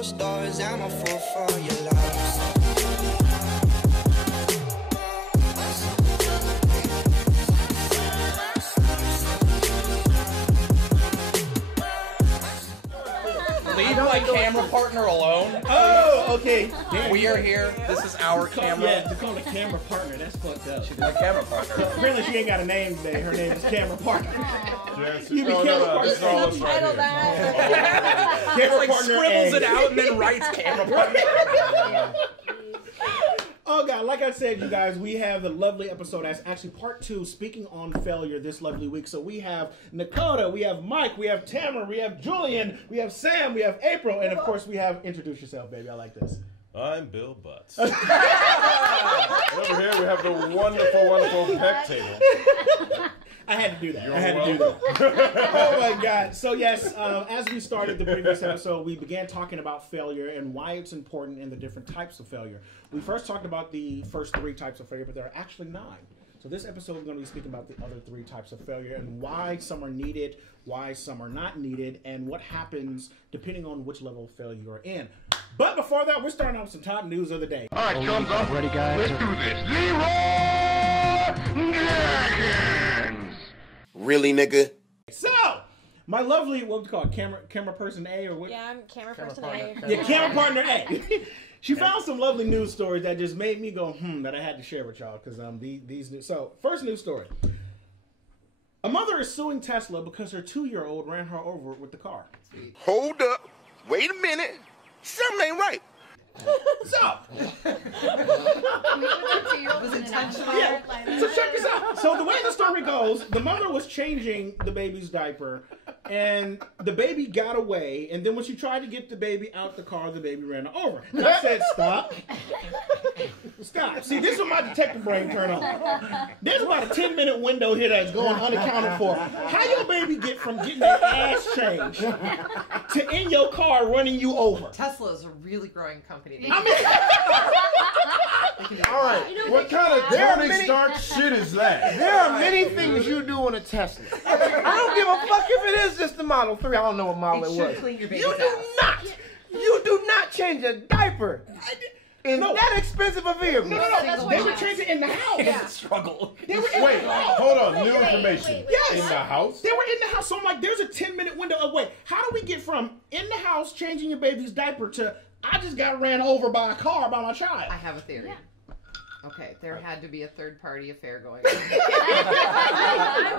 closed doors, I'm a fool for your love. Leave my camera partner alone. Oh, okay. Damn. We are here. This is our camera. Yeah, to call a camera partner, that's fucked up. She's my camera partner. Apparently she ain't got a name today. Her name is camera partner. Yes, You be camera partner. Subtitle that. Camera Like partner scribbles A. it out and then writes camera partner. Oh God, like I said, you guys, we have the lovely episode that's actually part 2, speaking on failure this lovely week. So we have Nekoda, we have Mike, we have Tamara, we have Julian, we have Sam, we have April, and of course we have introduce yourself, baby. I like this. I'm Bill Butts. And over here we have the wonderful, wonderful Peck table. I had to do that. You're I had to do that. Oh my God. So yes, as we started the previous episode, we began talking about failure and why it's important and the different types of failure. We first talked about the first 3 types of failure, but there are actually 9. So this episode we're going to be speaking about the other 3 types of failure and why some are needed, why some are not needed, and what happens depending on which level of failure you're in. But before that, we're starting off with some top news of the day. All right, chums up. Ready, guys? Let's do this. Leroy Jenkins. Really, nigga? So, my lovely, what we call it, camera person A or what? Yeah, I'm camera person A. Yeah, camera partner A. She found some lovely news stories that just made me go, that I had to share with y'all because these news. So, first news story. A mother is suing Tesla because her 2-year-old ran her over with the car. Hold up. Wait a minute. Something ain't right. So, Was intentional? yeah. So check this out. So the way the story goes, the mother was changing the baby's diaper, and the baby got away. And then when she tried to get the baby out the car, the baby ran her over. And I said, "Stop, stop." See, this is when my detective brain turned on. There's about a 10-minute window here that's going unaccounted for. How your baby get from getting their ass changed to in your car running you over? Tesla is a really growing company. I mean. All right, what kind of Tony Stark shit is that? There are many things you do on a Tesla. I don't give a fuck if it is just the Model 3. I don't know what model it was. Clean your baby's You house. you do not change a diaper in that expensive a vehicle. No. They were changing in the house. It's a struggle. They were in Wait, the house. hold on, new information. Yes. In the house? They were in the house. So I'm like, there's a 10-minute window of wait. How do we get from in the house changing your baby's diaper to I just got ran over by a car by my child? I have a theory. Yeah. Okay, there had to be a third-party affair going on.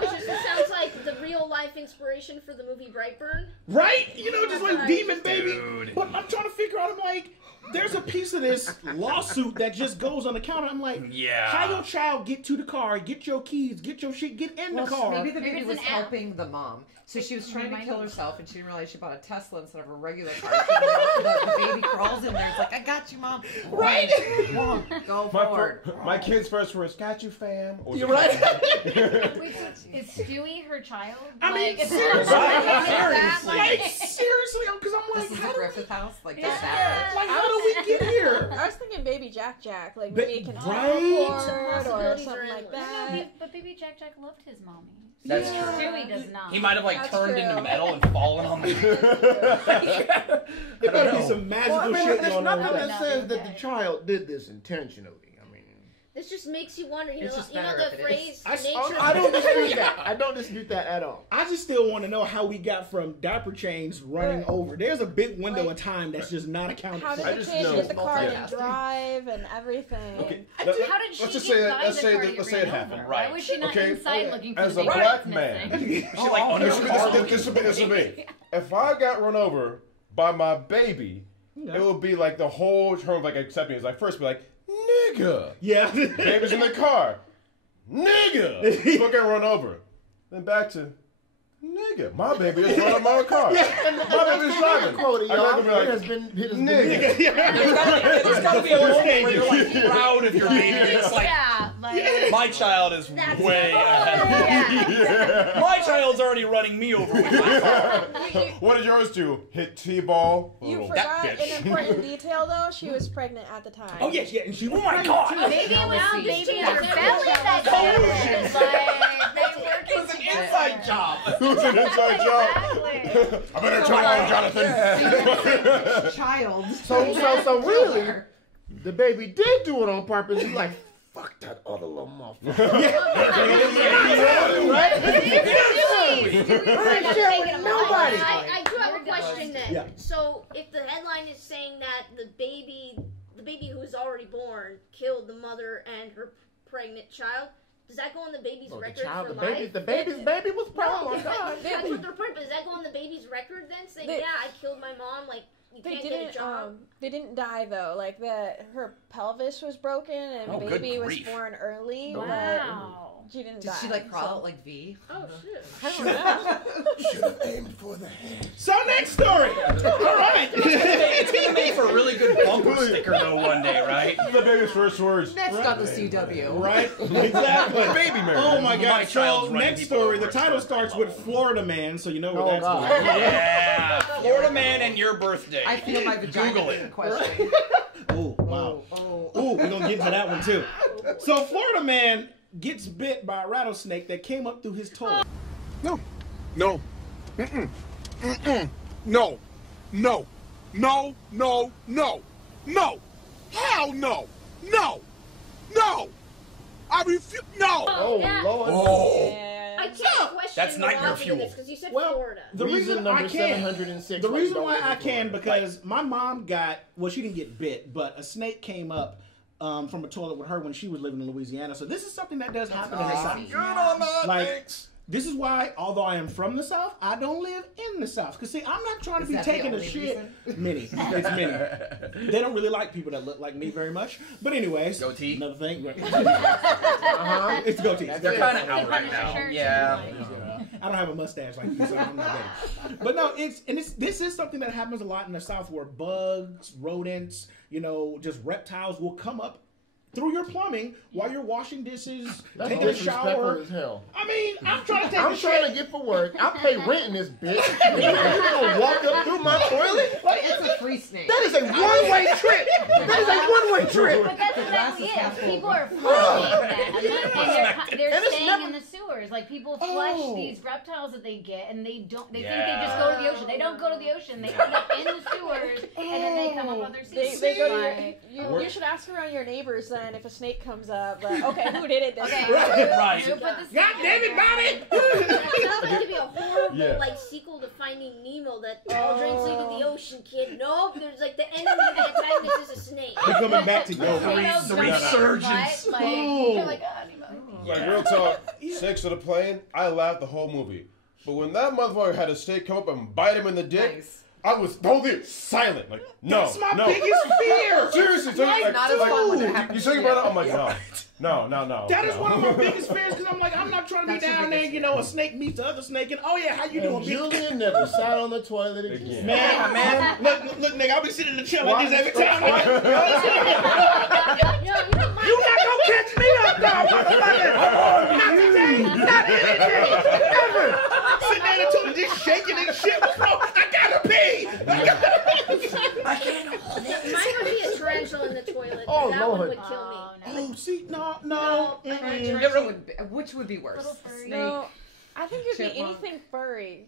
It sounds like the real-life inspiration for the movie Brightburn. Right? You know, just like Right. Demon Baby. But I'm trying to figure out, I'm like, there's a piece of this lawsuit that just goes on the counter. I'm like, Yeah. how your child get to the car, get your keys, get your shit, get in the car? Maybe the Maybe baby it's was an app. helping the mom. So she was trying to Remind kill me. herself, and she didn't realize she bought a Tesla instead of a regular car. The baby crawls in there. It's like, I got you, mom. Right? Come on, go forward. My kid's first words, got you, fam. Or You're right. Wait, so is Stewie her child? I mean, it's seriously. Seriously. Like, seriously, because I'm like, This is how the do we, Griffith house. Like, Yeah. does that like, how do we get here? I was thinking Baby Jack Jack, like Ba- maybe it can right? teleport or Possibilities something are like endless. that. But Baby Jack Jack loved his mommy. That's Yeah. true. Stewie does not. He might have like That's turned true. into metal and fallen on the. There better be some magical Well, I mean, shit there's going on nothing with that that. says that the child did this intentionally. I mean, This just makes you wonder, It's just you know better if the it phrase, is. nature... I don't dispute that. I don't dispute that at all. I just still want to know how we got from diaper chains running Right. over. There's a big window Like, of time that's just not accounted How for. did I the just kid know- get the car Yeah. and drive and everything? Okay, How did she let's just get say by let's the say car that you let's say ran it happened. over? Right. Why was she not Okay, inside looking for as the a baby black that's man, missing? She like under the car looking this for would the be baby. if I got run over by my baby, it would be like the whole term of like accepting is like first be like nigga, Yeah. baby's in the car, nigga, fucking run over, then back to nigga, my baby is running my car, my baby's driving. Quote, I y'all. gotta be like, It has been nigga. There's gotta be a moment where you're like proud of your baby. It's like Yeah, like my child is That's way cool. ahead. My child's already running me over with my car. What did yours do? Hit T-ball? You Oh, forgot that an bitch. important detail, though. She was pregnant at the time. Oh, yes, yeah. And she, Oh my god! maybe it was the baby changes in her everything. belly that Oh, did it. Like they It working was an together. inside job. It was an inside job. Exactly. I better turn on Jonathan. Child. So really, the baby did do it on purpose. He's like, fuck that other little motherfucker. Right? Nobody. I do have a question then. Yeah. So if the headline is saying that the baby who was already born killed the mother and her pregnant child, does that go on the baby's record for life? The baby was pregnant. That's what they're putting. Does that go on the baby's record then, saying, "Yeah, I killed my mom"? Like you can't get a job. They didn't die though. Like her pelvis was broken and baby was born early. Wow. She didn't Did die. she like crawl out like V? Oh shit. I don't know. Should have aimed for the head. So next story. All right. It's gonna make for a really good bumper sticker though one day, right? The baby's first words. Next on the CW. Right? Exactly. Baby Mary. Oh my God. My child's So running next people story, over. the title starts with Florida Man, so you know where that's God. going. Yeah. Florida man and your birthday. I feel my vagina Google in it. question. Oh, wow. Ooh, we're going to get into that one too. So Florida Man gets bit by a rattlesnake that came up through his toilet. No. Mm-mm. No. Hell no. No. I refuse. No. Oh, yeah. Lord. I can't question That's the nightmare logic of fuel. this because you said Well, Florida. The reason number I can, 706. the reason why Don't I go can, for it. because my mom got, well, she didn't get bit, but a snake came up from a toilet with her when she was living in Louisiana. So this is something that does happen in the South. Good on that, Like, thanks. this is why, although I am from the South, I don't live in the South. Because, see, I'm not trying to Is be that the taking a only shit. reason? Many. It's many. They don't really like people that look like me very much. But anyways, Goatee? another thing. Uh-huh. It's goatee. They're kind of out right now. Yeah. I don't have a mustache like you, so I'm not ready. But no, this is something that happens a lot in the South where bugs, rodents, just reptiles will come up through your plumbing while you're washing dishes, That's taking a disrespectful shower. as hell. I mean, I'm trying to take I'm a trying to shit. get for work. I pay rent in this bitch. And you gonna walk up through my toilet? Like, It's a free snake. that is a one-way trip. That is a one-way trip. But that's exactly half it. full. People are flushing them, and they're And it's staying never- in the sewers. Like people flush Oh. these reptiles that they get, and they don't. They think they just go to the ocean. They don't go to the ocean. They end up in the sewers, and then they come up other seas. They go to Right. you should ask around your neighbors then if a snake comes up. Like, okay, who did it this Okay. time? Right. Who put the God damn it, Bobby! That sounds like to be a horrible Yeah. sequel to Finding Nemo. That all dreams lead to the ocean, kid. Nope, there's the enemy of the antagonist is a snake. We're coming back to you. The resurgence. Right? Like, Ooh. you're like, Like, real talk, snakes on the plane, I laughed the whole movie. But when that motherfucker had a snake come up and bite him in the dick, Nice. I was totally silent. Like, no, That's my no. biggest fear. Seriously, so It's not as fun when it happens you to think you. about it, I'm like, no. That is one of my biggest fears because I'm like, I'm not trying to be That's your down there, biggest a snake meets the other snake, and oh yeah, how you doing, And bitch? Julian never sat on the toilet again. Man, look, nigga, I'll be sitting in the chair like this every time. No, you don't mind. You not gonna catch me up, dog. Not today, not any day, ever. Sitting there in the toilet just shaking and shit. What's wrong? I gotta pee. I can't hold it. Mine would be a tarantula in the toilet. Oh, that one Lord. would kill me. Oh, see, no. Tarantula would be- Which would be worse? Little furry. No, I think it'd be Chipmunk. anything furry.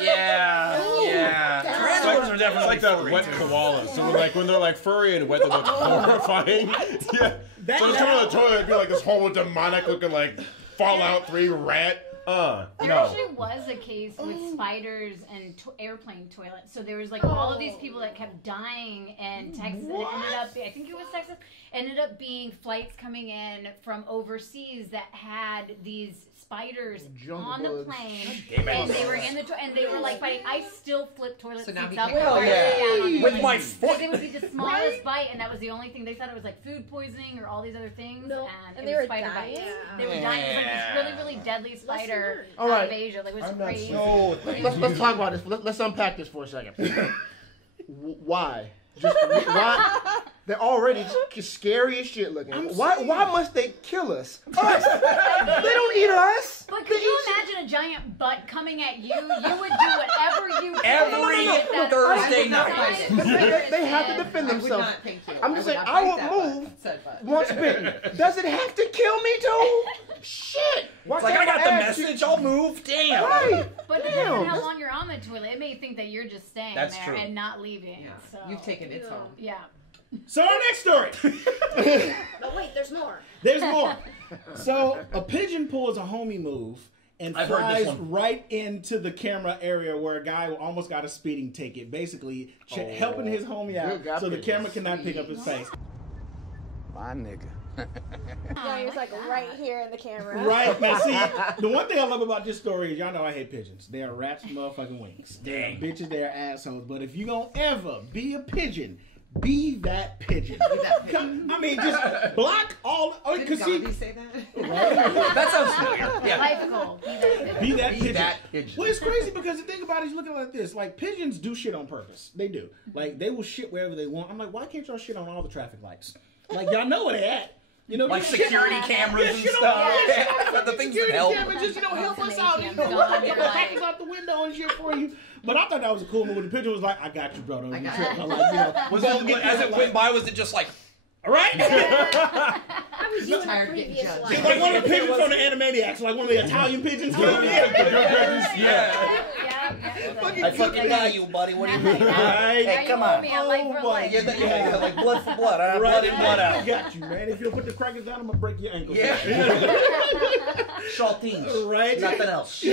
Yeah. Tarantulas are It's definitely like that furry, wet too. koala. So when they're like furry and wet, they look horrifying. Yeah. So the toilet would be like this whole demonic looking like Fallout 3 rat. There No. actually was a case with spiders and airplane toilets. So there was all of these people that kept dying in Texas. And it ended up, I think it was Texas, ended up being flights coming in from overseas that had these spiders Jungle on the bugs. plane, Damn it. and they were in the and they were fighting. I still flip toilet So now seats we up can't- and Hell sit down on With them. my Because foot. it would be the smallest bite, and that was the only thing. They thought it was food poisoning or all these other things, No. and And it they was were spider dying? bites. Yeah. They were dying. It was this really, really deadly spider learned. All right. out of Asia. It was I'm not crazy. No, Let's talk about this. Let's unpack this for a second. Why? Just why? They're already scary as shit looking. Why must they kill us? Us! They don't eat us! But could you imagine a giant butt coming at you? You would do whatever you could Every to get that Thursday butt night. inside. They have to defend I would themselves. not, thank you. I'm just would saying, not I bite would that move butt. Said butt. once bitten. Does it have to kill me too? Shit! Why It's like, I can't got the ask you- message, I'll move. Damn. Right! But it Damn, depends on how that's- long your a toilet, it may think that you're just staying That's there true. and not leaving. Yeah. So. You've taken its home. Yeah. So our next story. No, wait, there's more. There's more. So a pigeon pulls a homie move and I've heard this flies one. right into the camera area where a guy almost got a speeding ticket, basically helping his homie out God so the pigeons. camera cannot pick up his face. My nigga. Yeah, he was like right here in the camera. Right. Now, see, the one thing I love about this story is y'all know I hate pigeons. They are rats with motherfucking wings. They're Dang. bitches, they're assholes. But if you gonna ever be a pigeon, be that pigeon. I mean, just block all. Did Because see, Gandhi say that? That sounds familiar. Yeah. Life goal. be that Be pigeon. that pigeon. Well, it's crazy because the thing about it is, looking like this, like pigeons do shit on purpose. They do. Like they will shit wherever they want. I'm like, why can't y'all shit on all the traffic lights? Like y'all know where they at. You know, Like just shit security on- cameras yeah, and shit on- stuff. yeah, shit on But the fucking things that security help. cameras, just help us out. You ATMs know, gone, get you're the like- package out the window and shit for you. But I thought that was a cool move. The pigeon was like, "I got you, bro. Don't I you got trip." you. I'm like, you know, Was go it, get as this, it went by, was it just like, all right? I was you in a Tired of getting previous judged. life. Like one of the pigeons from the Animaniacs, like one of the Italian pigeons. yeah. I fucking got you, buddy. What do you mean? Right. Hey, come on. Me, I like for Oh, life. Yeah, like blood for blood. Huh? Blood in, blood I out. got you, man. If you don't put the crackers down, I'm gonna break your ankles. Yeah. Saltines. Right. Nothing else.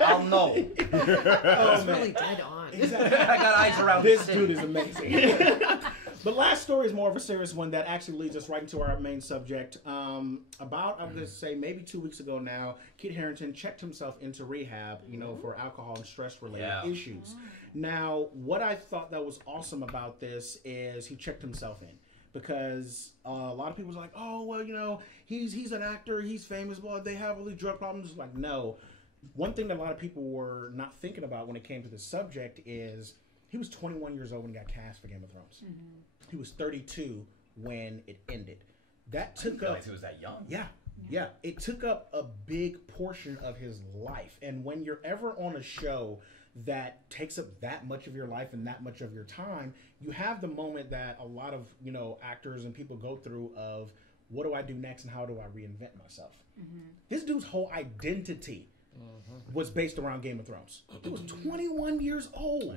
I'll know. Oh, It's man. really dead on. Exactly. I got eyes around This the dude city. is amazing. The last story is more of a serious one that actually leads us right into our main subject. About, I'm going to say, maybe 2 weeks ago now, Kit Harington checked himself into rehab, for alcohol and stress-related issues. Now, what I thought that was awesome about this is he checked himself in. Because a lot of people was like, oh, well, he's an actor, he's famous, well, they have all these drug problems. Like, no. One thing that a lot of people were not thinking about when it came to this subject is he was 21 years old when he got cast for Game of Thrones. Mm-hmm. He was 32 when it ended. That took up. Realize he was that young. Yeah. It took up a big portion of his life. And when you're ever on a show that takes up that much of your life and that much of your time, you have the moment that a lot of actors and people go through of what do I do next and how do I reinvent myself. Mm-hmm. This dude's whole identity was based around Game of Thrones. He was 21 years old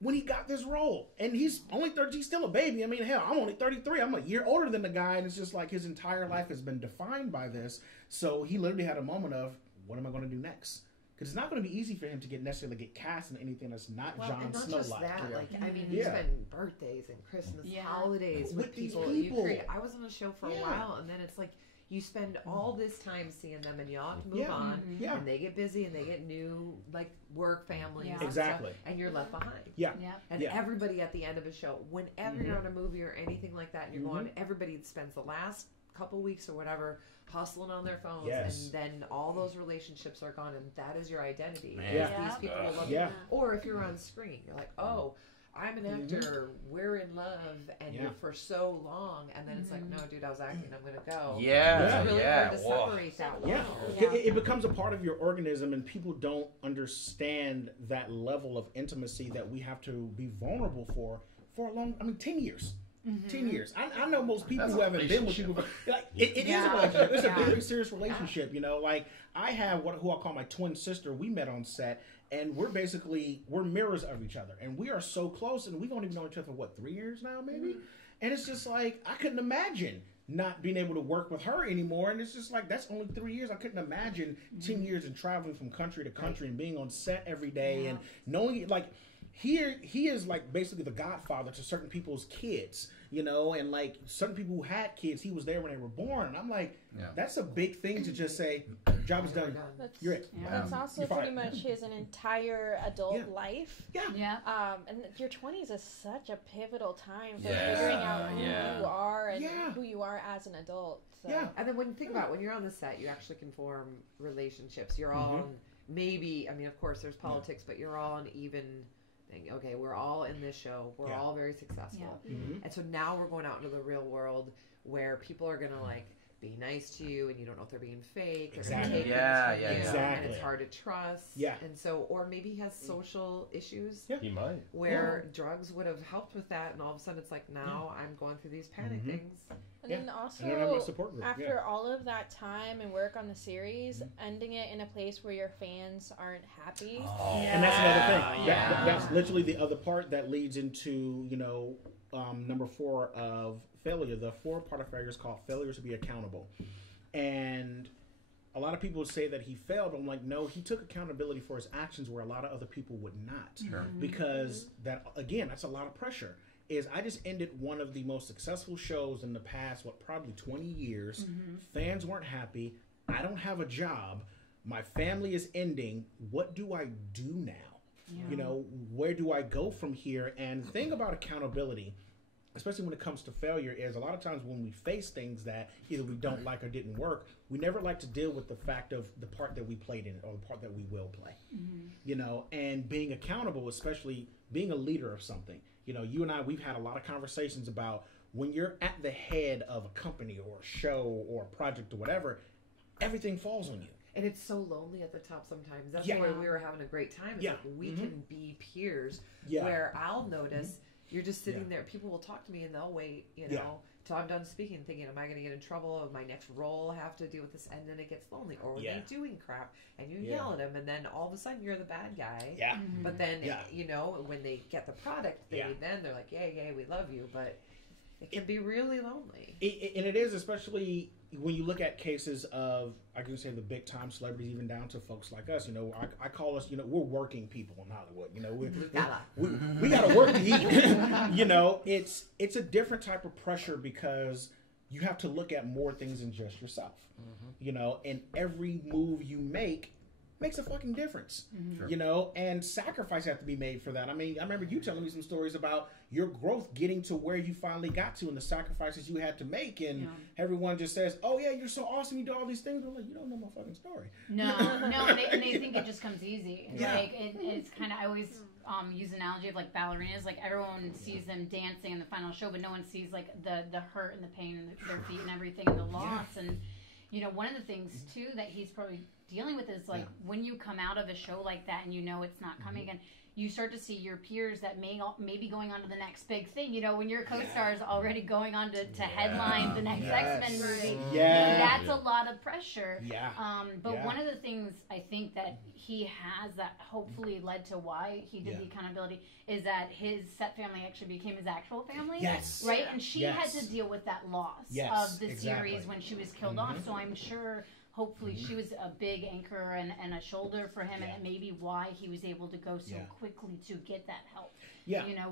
when he got this role. And he's only 30, he's still a baby. I mean, hell, I'm only 33. I'm a year older than the guy, and it's just like his entire life has been defined by this. So he literally had a moment of, what am I going to do next? Because it's not going to be easy for him to necessarily get cast in anything that's not Jon and not Snow just like. that, I mean, Yeah. you spend birthdays and Christmas holidays With with these people. people. You create. I was on the show for a while, and then it's like you spend all this time seeing them, and y'all have to move on, and they get busy, and they get new work, families, and exactly, stuff, and you're left behind. And everybody at the end of a show, whenever you're on a movie or anything like that, and you're going, everybody spends the last couple weeks or whatever hustling on their phones, and then all those relationships are gone, and that is your identity. These people will love you. Or if you're on screen, you're like, oh, I'm an actor, we're in love, and you're for so long, and then it's like, no, dude, I was acting, I'm gonna go. It's really hard to separate that one. It becomes a part of your organism, and people don't understand that level of intimacy that we have to be vulnerable for a long, 10 years. 10 years. I know most people who haven't been with people. Like, it is a relationship. It's a very serious relationship. Like I have who I call my twin sister. We met on set, and we're mirrors of each other, and we are so close, and we've only known each other for 3 years now, maybe. And it's just like I couldn't imagine not being able to work with her anymore. And it's just like that's only 3 years. I couldn't imagine 10 years and traveling from country to country and being on set every day and knowing like. Here, he is like basically the godfather to certain people's kids, and like certain people who had kids, he was there when they were born. And I'm like, that's a big thing to just say, job is done. You're it. That's also pretty much his entire adult life. And your 20s is such a pivotal time for figuring out who you are and who you are as an adult. So. And then when you think about when you're on the set, you actually can form relationships. You're all on, maybe, of course there's politics, but you're all on even thing. Okay, we're all in this show. We're all very successful. And so now we're going out into the real world where people are going to be nice to you, and you don't know if they're being fake. Exactly. And it's hard to trust. Yeah. And so, or maybe he has social issues. Yeah. He might. Where drugs would have helped with that, and all of a sudden it's like, now I'm going through these panic things. And then also, after all of that time and work on the series, ending it in a place where your fans aren't happy. And that's another thing. That's literally the other part that leads into, number 4 of failure. The 4 part of failure is called failure to be accountable. And a lot of people would say that he failed. I'm like, no, he took accountability for his actions where a lot of other people would not. Sure. Because that's a lot of pressure. I just ended one of the most successful shows in the past, probably 20 years. Fans weren't happy. I don't have a job. My family is ending. What do I do now? Yeah. Where do I go from here? And the thing about accountability, especially when it comes to failure, is a lot of times when we face things that either we don't like or didn't work, we never like to deal with the fact of the part that we played in or the part that we will play. And being accountable, especially being a leader of something. You and I, we've had a lot of conversations about when you're at the head of a company or a show or a project or whatever, everything falls on you. And it's so lonely at the top sometimes. That's why we were having a great time. It's like we can be peers where I'll notice you're just sitting there. People will talk to me and they'll wait, till I'm done speaking, thinking, am I going to get in trouble? Of my next role have to deal with this? And then it gets lonely. Or when they're doing crap and you yell at them, and then all of a sudden you're the bad guy. Yeah. But then, when they get the product, then they're like, yay, we love you. But it can be really lonely. And it is, especially when you look at cases of, I can say the big time celebrities, even down to folks like us. I call us, we're working people in Hollywood. We gotta work to eat. It's a different type of pressure because you have to look at more things than just yourself. And every move you make makes a fucking difference. And sacrifice have to be made for that. I mean, I remember you telling me some stories about your growth getting to where you finally got to and the sacrifices you had to make, and everyone just says, oh yeah, you're so awesome, you do all these things. I'm like, you don't know my fucking story. No, and they think it just comes easy. Like it's kind of, I always use the analogy of like ballerinas. Like everyone sees them dancing in the final show, but no one sees like the hurt and the pain in their feet and everything and the loss. And one of the things too that he's probably dealing with is like when you come out of a show like that and it's not coming again, you start to see your peers that may be going on to the next big thing. When your co-star is already going on to headline the next X-Men movie, that's a lot of pressure. But one of the things I think that he has that hopefully led to why he did the accountability is that his set family actually became his actual family. Right? And she had to deal with that loss of the series when she was killed off. So I'm sure hopefully she was a big anchor and a shoulder for him, and that may be why he was able to go so quickly to get that help.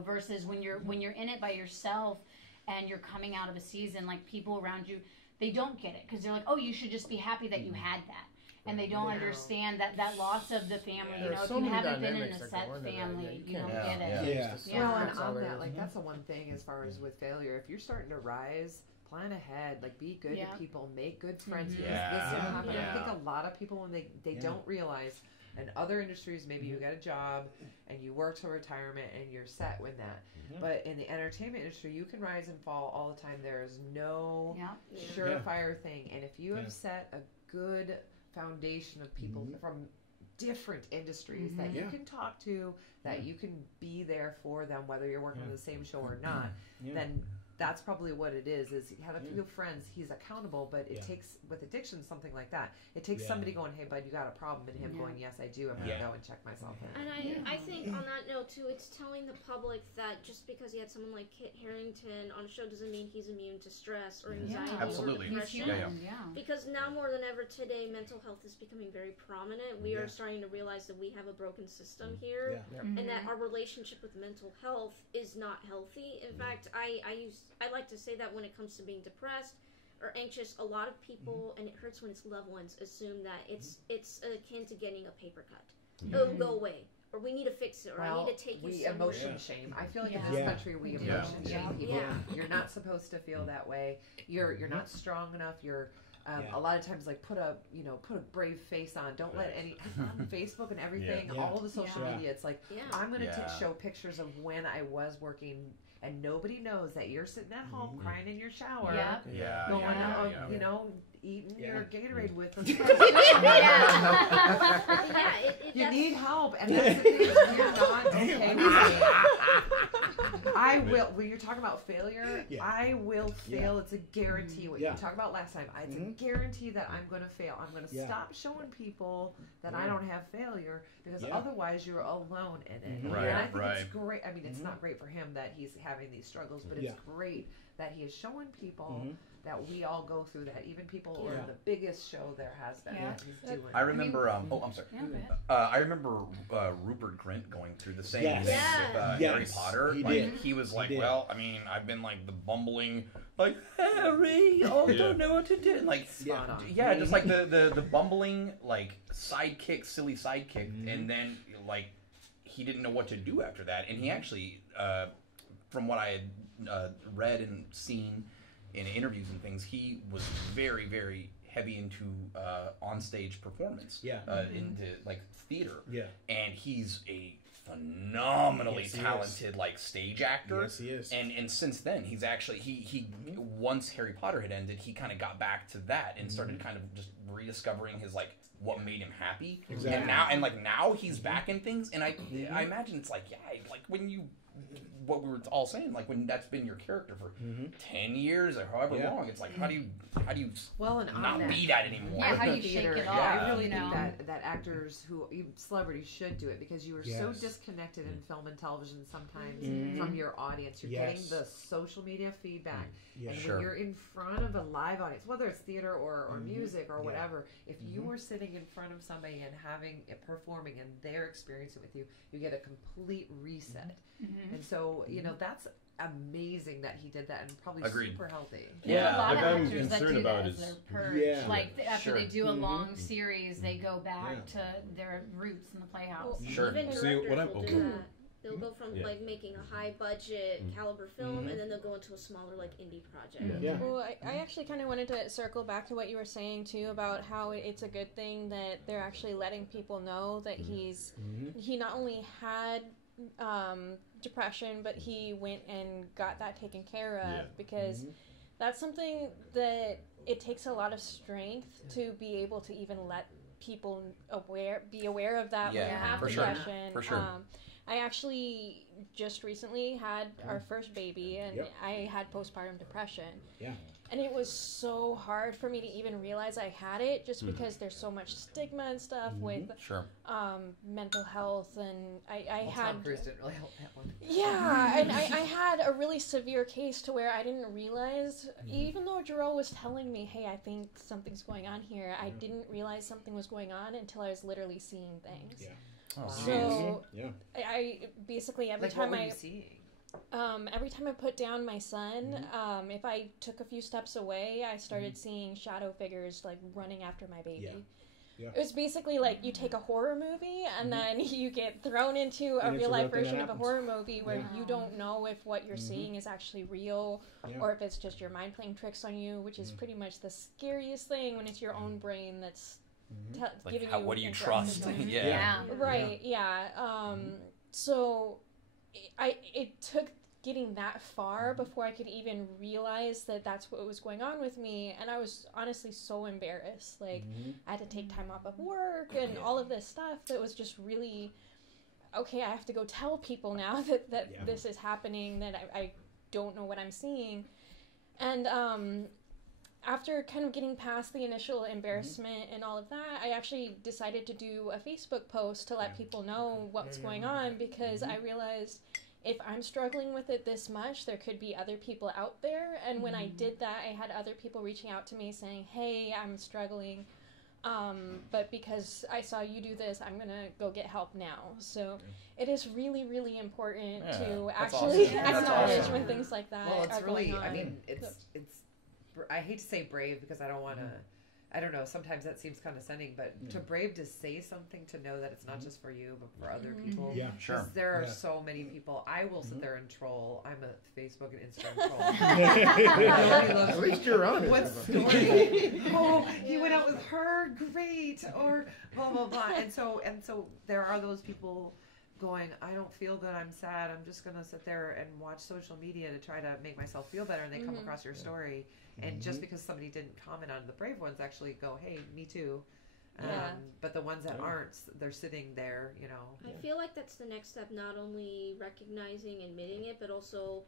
Versus when you're in it by yourself and you're coming out of a season, like people around you, they don't get it because they're like, oh, you should just be happy that you had that. And they don't understand that loss of the family. If you haven't been in a set family, you don't get it. Well, and on that, like that's the one thing as far as with failure. If you're starting to rise, plan ahead, like be good to people, make good friends, because this will happen. I think a lot of people, when they don't realize, in other industries, maybe you get a job and you work till retirement and you're set with that. But in the entertainment industry, you can rise and fall all the time. There is no surefire thing. And if you have set a good foundation of people from different industries that you can talk to, that you can be there for them, whether you're working on the same show or not, then that's probably what it is you have a few friends, he's accountable, but it takes, with addiction, something like that, it takes somebody going, hey bud, you got a problem, and him going, yes I do, I'm going to go and check myself in. And I think on that note too, it's telling the public that just because you had someone like Kit Harington on a show doesn't mean he's immune to stress or anxiety or depression. Because now more than ever today, mental health is becoming very prominent. We are starting to realize that we have a broken system here, and that our relationship with mental health is not healthy. In fact, I like to say that when it comes to being depressed or anxious, a lot of people, and it hurts when it's loved ones, assume that it's akin to getting a paper cut. Oh, go away. Or we need to fix it, or I need to take you somewhere. We emotion shame. I feel like in this country we emotion shame people. You're not supposed to feel that way. You're not strong enough. You're a lot of times, like, put a brave face on. Don't let any on Facebook and everything, all the social media. It's like I'm going to show pictures of when I was working and nobody knows that you're sitting at home crying in your shower, you know, eating your Gatorade with them. You need help, and that's the thing. You're not okay with it. I will. When you're talking about failure, I will fail. It's a guarantee. What you talked about last time, it's a guarantee that I'm going to fail. I'm going to stop showing people that I don't have failure, because otherwise you're alone in it. And I think it's great. I mean, it's not great for him that he's having these struggles, but it's great that he is showing people that we all go through that. Even people on the biggest show there has been. He's doing. I remember. I'm sorry. I remember Rupert Grint going through the same thing with Harry Potter. He was like, "Well, I mean, I've been like the bumbling, like Harry, don't know what to do." Like, just like the bumbling, like sidekick, silly sidekick, and then like he didn't know what to do after that, and he actually, from what I had read and seen in interviews and things, he was very, very heavy into on-stage performance, into like theater, and he's a phenomenally talented like stage actor. Yes, he is. And since then, he's actually he once Harry Potter had ended, he kind of got back to that and started kind of just rediscovering his like what made him happy. And now he's back in things, and I imagine it's like like when you. What we were all saying, like when that's been your character for 10 years or however long, it's like how do you not be that anymore? Yeah, how do you shake it off? I really think that actors celebrities should do it, because you are so disconnected in film and television sometimes from your audience. You're getting the social media feedback, and when you're in front of a live audience, whether it's theater or music or whatever, if you were sitting in front of somebody and having it performing and they're experiencing it with you, you get a complete reset. And so, you know, that's amazing that he did that, and probably super healthy. There's a lot of actors that do that as their purge. Like after they do a long series, they go back to their roots in the playhouse. Even directors will do that. They'll go from like making a high budget caliber film, and then they'll go into a smaller like indie project. Well, I actually kind of wanted to circle back to what you were saying too about how it's a good thing that they're actually letting people know that he not only had depression, but he went and got that taken care of, because that's something that it takes a lot of strength to be able to even let people be aware of that when you have depression. For sure. I actually just recently had our first baby, and I had postpartum depression. And it was so hard for me to even realize I had it, just because there's so much stigma and stuff with mental health, and I had. Tom Cruise didn't really help that one. Yeah, and I had a really severe case to where I didn't realize, even though Jarrell was telling me, "Hey, I think something's going on here," I didn't realize something was going on until I was literally seeing things. So I basically every time I put down my son, if I took a few steps away, I started seeing shadow figures like running after my baby. It was basically like you take a horror movie and then you get thrown into a real life version of a horror movie where you don't know if what you're seeing is actually real or if it's just your mind playing tricks on you, which is pretty much the scariest thing when it's your own brain that's giving you what do you trust? So it took getting that far before I could even realize that that's what was going on with me, and I was honestly so embarrassed. Like I had to take time off of work and all of this stuff that was just really okay. I have to go tell people now that this is happening, that I don't know what I'm seeing. And after kind of getting past the initial embarrassment and all of that, I actually decided to do a Facebook post to let people know what's going on, because I realized if I'm struggling with it this much, there could be other people out there. And when I did that, I had other people reaching out to me saying, "Hey, I'm struggling, but because I saw you do this, I'm going to go get help now." So it is really, really important to actually acknowledge when things like that are going on. I mean, it's I hate to say brave, because I don't want to, I don't know, sometimes that seems condescending, but to brave to say something, to know that it's not just for you, but for other people. Yeah, sure. Because there are so many people. I will sit there and troll. I'm a Facebook and Instagram troll. At least you're on it. What story? Oh, he went out with her? Great. Or blah, blah, blah. And so there are those people going, I don't feel good, I'm sad, I'm just going to sit there and watch social media to try to make myself feel better, and they come across your story, and just because somebody didn't comment on the brave ones actually go, hey, me too. But the ones that aren't, they're sitting there, you know. I feel like that's the next step, not only recognizing, admitting it, but also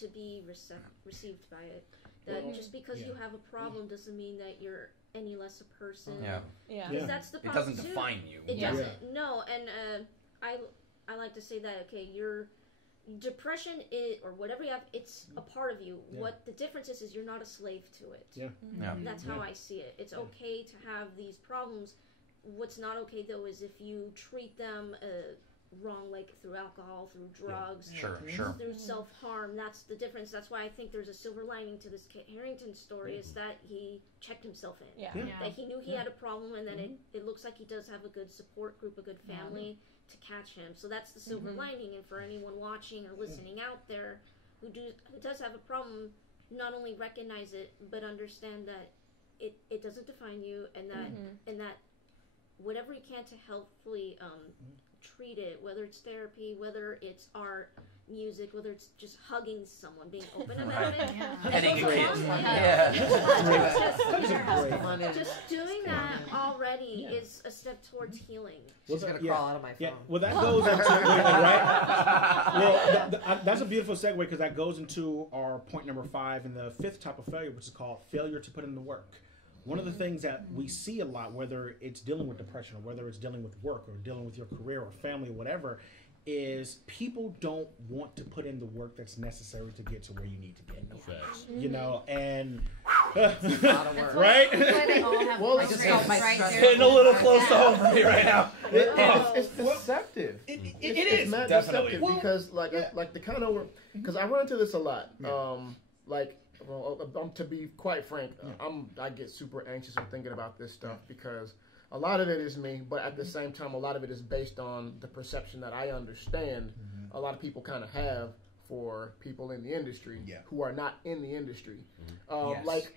to be received by it. That just because you have a problem doesn't mean that you're any less a person. Because that's the problem. It doesn't define you. It doesn't. No, and I like to say that, okay, your depression is, or whatever you have, it's a part of you. What the difference is you're not a slave to it. That's how I see it. It's okay to have these problems. What's not okay, though, is if you treat them wrong, like through alcohol, through drugs, through self-harm. That's the difference. That's why I think there's a silver lining to this Kit Harington story, is that he checked himself in. That he knew he had a problem, and then it looks like he does have a good support group, a good family to catch him. So that's the silver lining. And for anyone watching or listening out there who does have a problem, not only recognize it, but understand that it doesn't define you, and that whatever you can to helpfully treat it, whether it's therapy, whether it's art, music, whether it's just hugging someone, being open about it. Just doing that already is a step towards healing. She's going to crawl out of my phone. Well, that goes into, right? Well, that's a beautiful segue, because that goes into our point number 5 and the 5th type of failure, which is called failure to put in the work. One of the things that we see a lot, whether it's dealing with depression or whether it's dealing with work or dealing with your career or family or whatever, is people don't want to put in the work that's necessary to get to where you need to get. You know, and right? Well, I just felt my stress hitting a little close to home for me right now. It's deceptive. It is definitely deceptive, because like the kind of, because I run into this a lot. Well, to be quite frank, I get super anxious when thinking about this stuff, because a lot of it is me, but at the same time, a lot of it is based on the perception that I understand a lot of people kind of have for people in the industry who are not in the industry. Like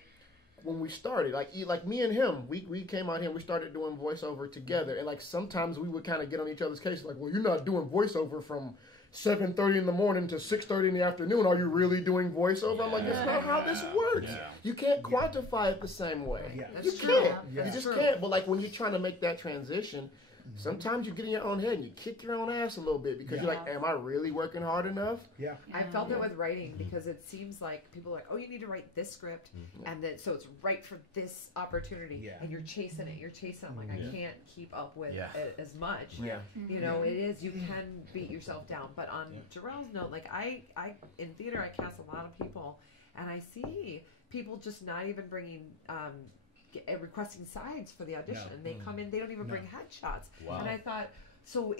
when we started, like me and him, we came out here and we started doing voiceover together, and like sometimes we would kind of get on each other's case, like, well, you're not doing voiceover from 7:30 in the morning to 6:30 in the afternoon. Are you really doing voiceover? I'm like, that's not how this works. You can't quantify it the same way. You can't. You just can't. But like when you're trying to make that transition, sometimes you get in your own head and you kick your own ass a little bit, because you're like, am I really working hard enough? I felt that with writing, because it seems like people are like, oh, you need to write this script, and then so it's right for this opportunity, and you're chasing it. I'm like, I can't keep up with it as much. You know, it is, you can beat yourself down. But on Jarrell's note, like I in theater, I cast a lot of people, and I see people just not even bringing requesting sides for the audition. They come in, they don't even bring headshots. And I thought, so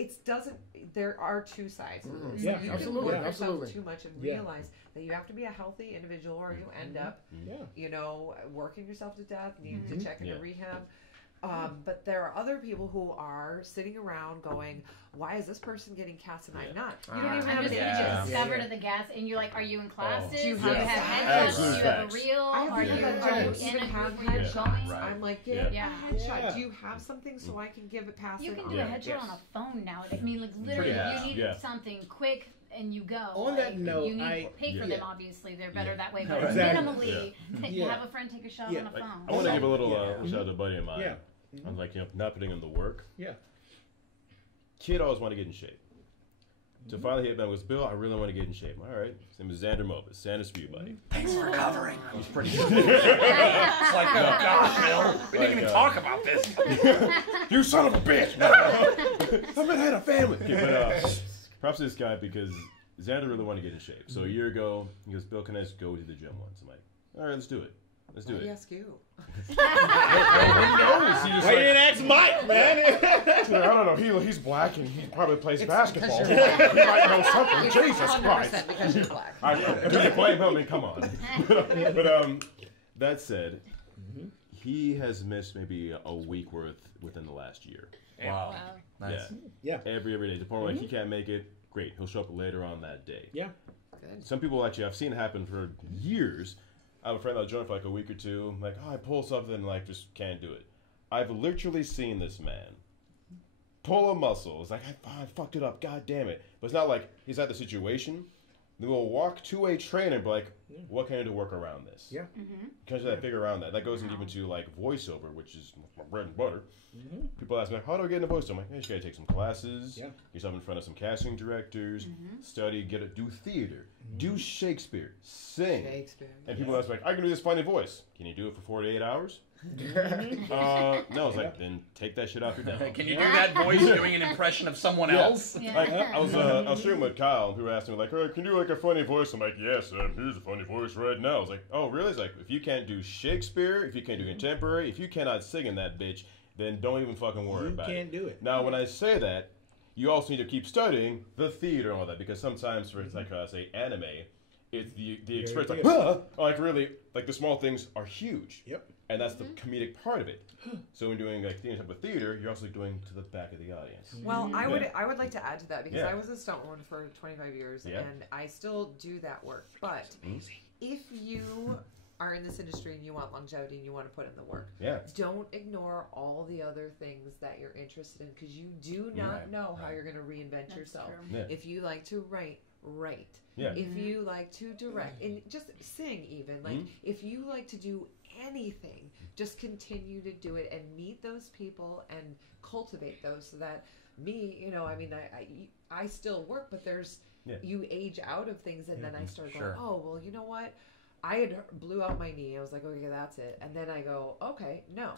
there are two sides. So you can work yourself too much and realize that you have to be a healthy individual, or you end up, you know, working yourself to death, needing to check into rehab. But there are other people who are sitting around going, why is this person getting cast and I'm not? You don't even have to get discovered at the gas, and you're like, are you in classes? Do you have headshots? Do you have a reel? Are you even have headshots? I'm like, get a headshot. Do you have something so I can give it past? You can do a headshot on a phone nowadays. I mean, like literally, if you need something quick and you go. On that note, you need to pay for them. Obviously, they're better that way. But minimally, have a friend take a shot on a phone. I want to give a little shout out to a buddy of mine. I'm like, you know, not putting in the work. Kid always want to get in shape. So finally hit me and goes, Bill, I really want to get in shape. All right. His name is Xander Mobus. Xander's for you, buddy. Thanks for covering. He's pretty good. It's like, oh gosh, Bill, we didn't even talk about this. You son of a bitch. I'm gonna have a family. Okay, but props to this guy, because Xander really wanted to get in shape. So a year ago, he goes, Bill, can I just go to the gym once? I'm like, all right, let's do it. Let's do it. Yes, you. Why you didn't ask Mike, man? I don't know. He's black and he probably plays basketball. He might know something. Jesus Christ. Because you're black. Do you blame him? I mean, come on. But that said, he has missed maybe a week worth within the last year. Wow. Nice. Yeah. Every day. To the point where he can't make it, great. He'll show up later on that day. Yeah. Good. Some people actually, I've seen it happen for years. I have a friend that'll join for like a week or two. I'm like, oh, I pull something and like just can't do it. I've literally seen this man pull a muscle. It's like, I fucked it up. God damn it. But it's not like he's at the situation. Then we'll walk to a trainer and be like, what can I do to work around this? Yeah. Can I figure around that? That goes into even to like voiceover, which is my bread and butter. People ask me, like, how do I get into voiceover? I'm like, you just gotta take some classes, get yourself in front of some casting directors, study, do theater, do Shakespeare, sing. And people ask me, like, I can do this funny voice. Can you do it for 48 hours? No, it's like, then take that shit off your demo. Can you do that voice doing an impression of someone else? Like, I was shooting with Kyle, who asked me, like, oh, can you do like a funny voice? I'm like, yes, here's a funny voice right now. I was like, oh, really? It's like, if you can't do Shakespeare, if you can't do contemporary, if you cannot sing in that bitch, then don't even fucking worry about it. You can't do it. Now, when I say that, you also need to keep studying the theater and all that, because sometimes, for like, say, anime, it's the experience, like really, like the small things are huge. Yep. And that's the comedic part of it. So when doing like any type of theater, you're also doing to the back of the audience. Well, I would like to add to that, because I was a stuntwoman for 25 years, and I still do that work. But if you are in this industry and you want longevity and you want to put in the work, don't ignore all the other things that you're interested in, because you do not know how you're going to reinvent yourself. If you like to write. If you like to direct and just sing, even like if you like to do anything, just continue to do it and meet those people and cultivate those, so that I still work, but there's you age out of things, and then I start going, oh well, you know what, I had blew out my knee. I was like, okay, that's it. And then I go, okay, no,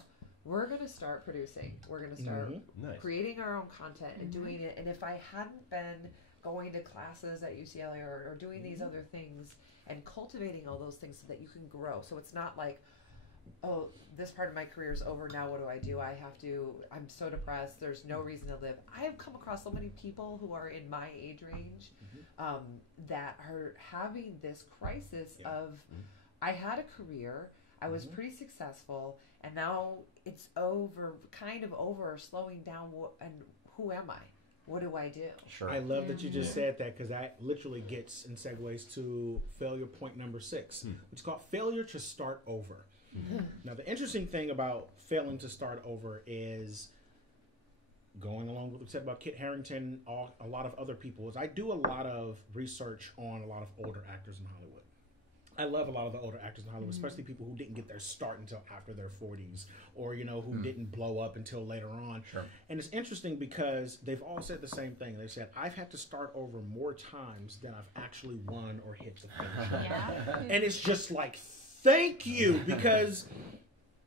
we're gonna start producing. We're gonna start creating our own content and doing it. And if I hadn't been going to classes at UCLA or doing these other things and cultivating all those things so that you can grow. So it's not like, oh, this part of my career is over, now what do? I'm so depressed, there's no reason to live. I have come across so many people who are in my age range that are having this crisis of, I had a career, I was pretty successful, and now it's kind of over, slowing down, and who am I? What do I do? Sure. I love that you just said that, because that literally gets and segues to failure point number 6. It's called failure to start over. Now, the interesting thing about failing to start over is, going along with what we said about Kit Harington, a lot of other people, is I do a lot of research on a lot of older actors in Hollywood. I love a lot of the older actors in Hollywood, especially people who didn't get their start until after their 40s, or who didn't blow up until later on. Sure. And it's interesting because they've all said the same thing. They said, I've had to start over more times than I've actually won or hit the finish line. And it's just like, thank you, because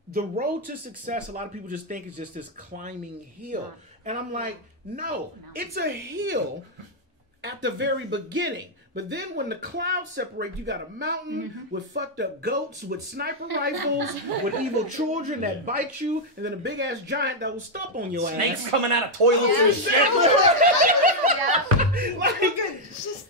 the road to success, a lot of people just think it's just this climbing hill. And I'm like, no, it's a hill at the very beginning. But then when the clouds separate, you got a mountain with fucked up goats, with sniper rifles, with evil children that bite you, and then a big ass giant that will stomp on your ass. Snakes coming out of toilets and shit.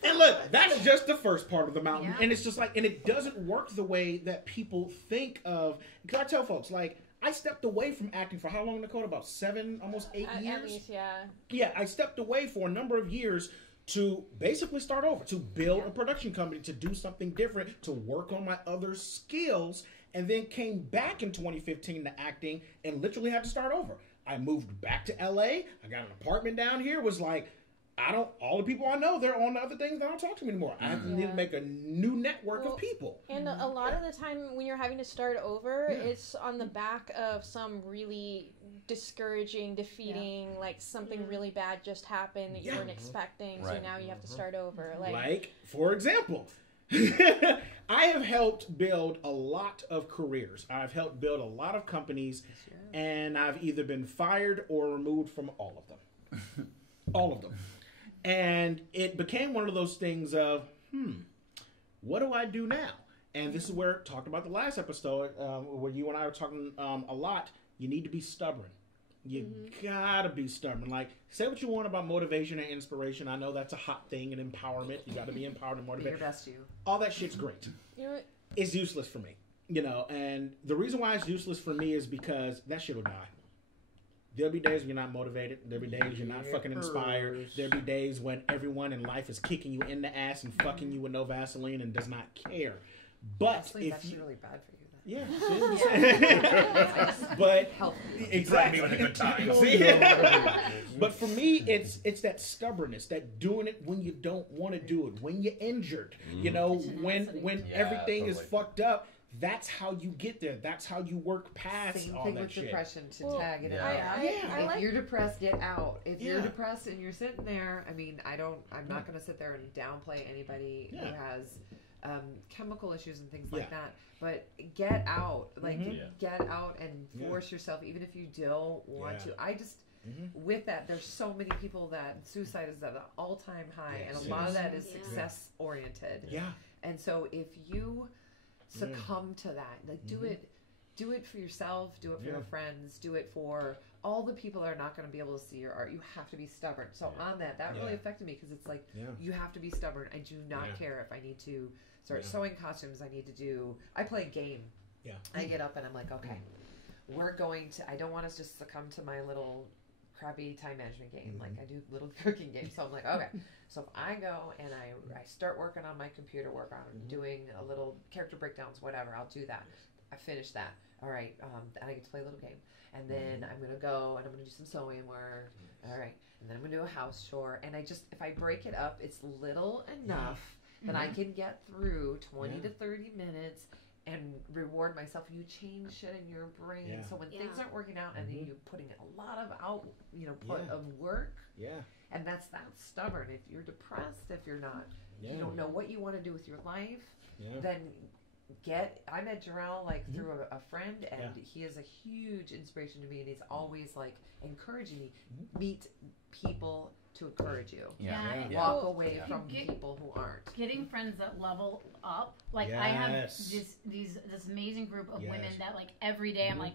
And look, that's just the first part of the mountain. And it's just like, and it doesn't work the way that people think of. Because I tell folks, like, I stepped away from acting for how long, Nekoda? About 7, almost 8 years? At least, yeah. Yeah, I stepped away for a number of years to basically start over, to build a production company, to do something different, to work on my other skills, and then came back in 2015 to acting and literally had to start over. I moved back to LA. I got an apartment down here. Was like, all the people I know, they're on the other things, they don't talk to me anymore. I need to make a new network of people. And a lot of the time when you're having to start over, it's on the back of some really discouraging, defeating, like something really bad just happened that you weren't expecting, so now you have to start over. Like for example, I have helped build a lot of careers. I've helped build a lot of companies, and I've either been fired or removed from all of them. All of them. And it became one of those things of, what do I do now? And this is where, talked about the last episode, where you and I were talking a lot, you need to be stubborn. You gotta be stubborn. Like, say what you want about motivation and inspiration. I know that's a hot thing, and empowerment. You gotta be empowered and motivated. Be your best you. All that shit's great. It's useless for me. And the reason why it's useless for me is because that shit will die. There'll be days when you're not motivated. There'll be days you're not fucking inspired. There'll be days when everyone in life is kicking you in the ass and fucking you with no Vaseline and does not care. But Vaseline, that's really bad for you then. Yeah. But exactly. Me with a good time. But for me, it's that stubbornness, that doing it when you don't want to do it, when you're injured, you know, when everything is fucked up. That's how you get there. That's how you work past Same all thing that with shit. Depression, to tag it out. If you're depressed, get out. If you're depressed and you're sitting there, I mean, I'm not going to sit there and downplay anybody who has chemical issues and things like that. But get out. Like, get out and force yourself, even if you don't want to. I just... With that, there's so many people that suicide is at an all-time high, and a lot of that is success-oriented. Yeah. And so if you succumb to that, like do it for yourself, do it for your friends, do it for all the people that are not going to be able to see your art. You have to be stubborn. So on that really affected me, because it's like you have to be stubborn. I do not care if I need to start sewing costumes. I play a game. I get up and I'm like, okay, we're going to, I don't want us to just succumb to my little crappy time management game. Like I do little cooking games. So I'm like, okay, so if I go and I start working on my computer, doing a little character breakdowns, whatever, I'll do that. I finish that. All right, and I get to play a little game. And then I'm going to go and I'm going to do some sewing work. All right, and then I'm going to do a house chore. And if I break it up, it's little enough that I can get through 20 to 30 minutes and reward myself. You change shit in your brain. So when things aren't working out and then you're putting a lot of of work. And that's stubborn. If you're depressed, if you're not, you don't know what you want to do with your life, then I met Jarrell through a friend, and he is a huge inspiration to me, and he's always encouraging me. Meet people to encourage you. Walk away from people who aren't. Getting friends that level up. I have this amazing group of women that every day I'm like,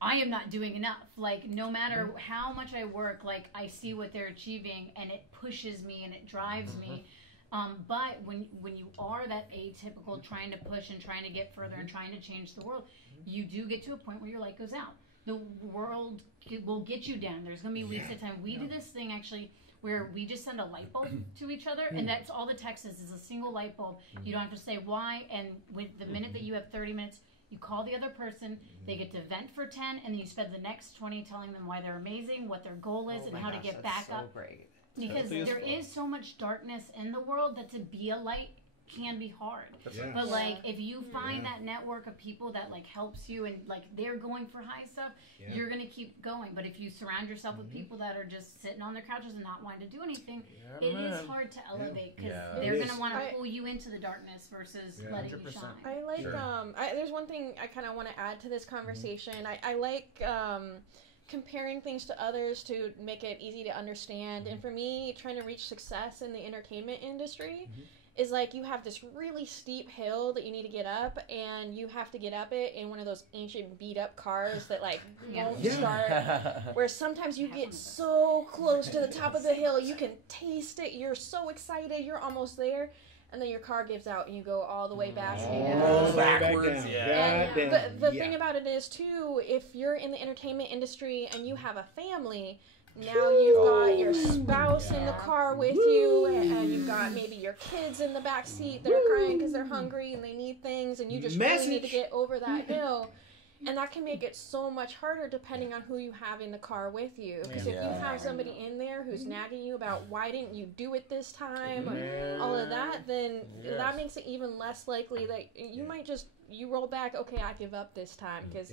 I am not doing enough. No matter how much I work, I see what they're achieving, and it pushes me and it drives me. But when you are that atypical, trying to push and trying to get further and trying to change the world, you do get to a point where your light goes out. The world will get you down. There's going to be weeks at a time. We do this thing actually where we just send a light bulb to each other, and that's all the text is a single light bulb. You don't have to say why, and with the minute that you have 30 minutes, you call the other person, they get to vent for 10, and then you spend the next 20 telling them why they're amazing, what their goal is, and how to get back up. Great. Because there is so much darkness in the world that to be a light can be hard. But if you find that network of people that helps you and they're going for high stuff, you're gonna keep going. But if you surround yourself with people that are just sitting on their couches and not wanting to do anything, it is hard to elevate because they're gonna want to pull you into the darkness versus letting you shine. I like there's one thing I kind of want to add to this conversation. I like comparing things to others to make it easy to understand. And for me, trying to reach success in the entertainment industry is you have this really steep hill that you need to get up, and you have to get up it in one of those ancient beat up cars that won't start, where sometimes you get so close to the top of the hill, you can taste it, you're so excited, you're almost there, and then your car gives out and you go all the way back. Backwards. The thing about it is too, if you're in the entertainment industry and you have a family, now you've got your spouse in the car with you, and you've got maybe your kids in the back seat that are crying because they're hungry and they need things, and you just really need to get over that hill. And that can make it so much harder depending on who you have in the car with you. Because if you have somebody in there who's nagging you about why didn't you do it this time, or all of that, then that makes it even less likely that you might just, you roll back, okay, I give up this time because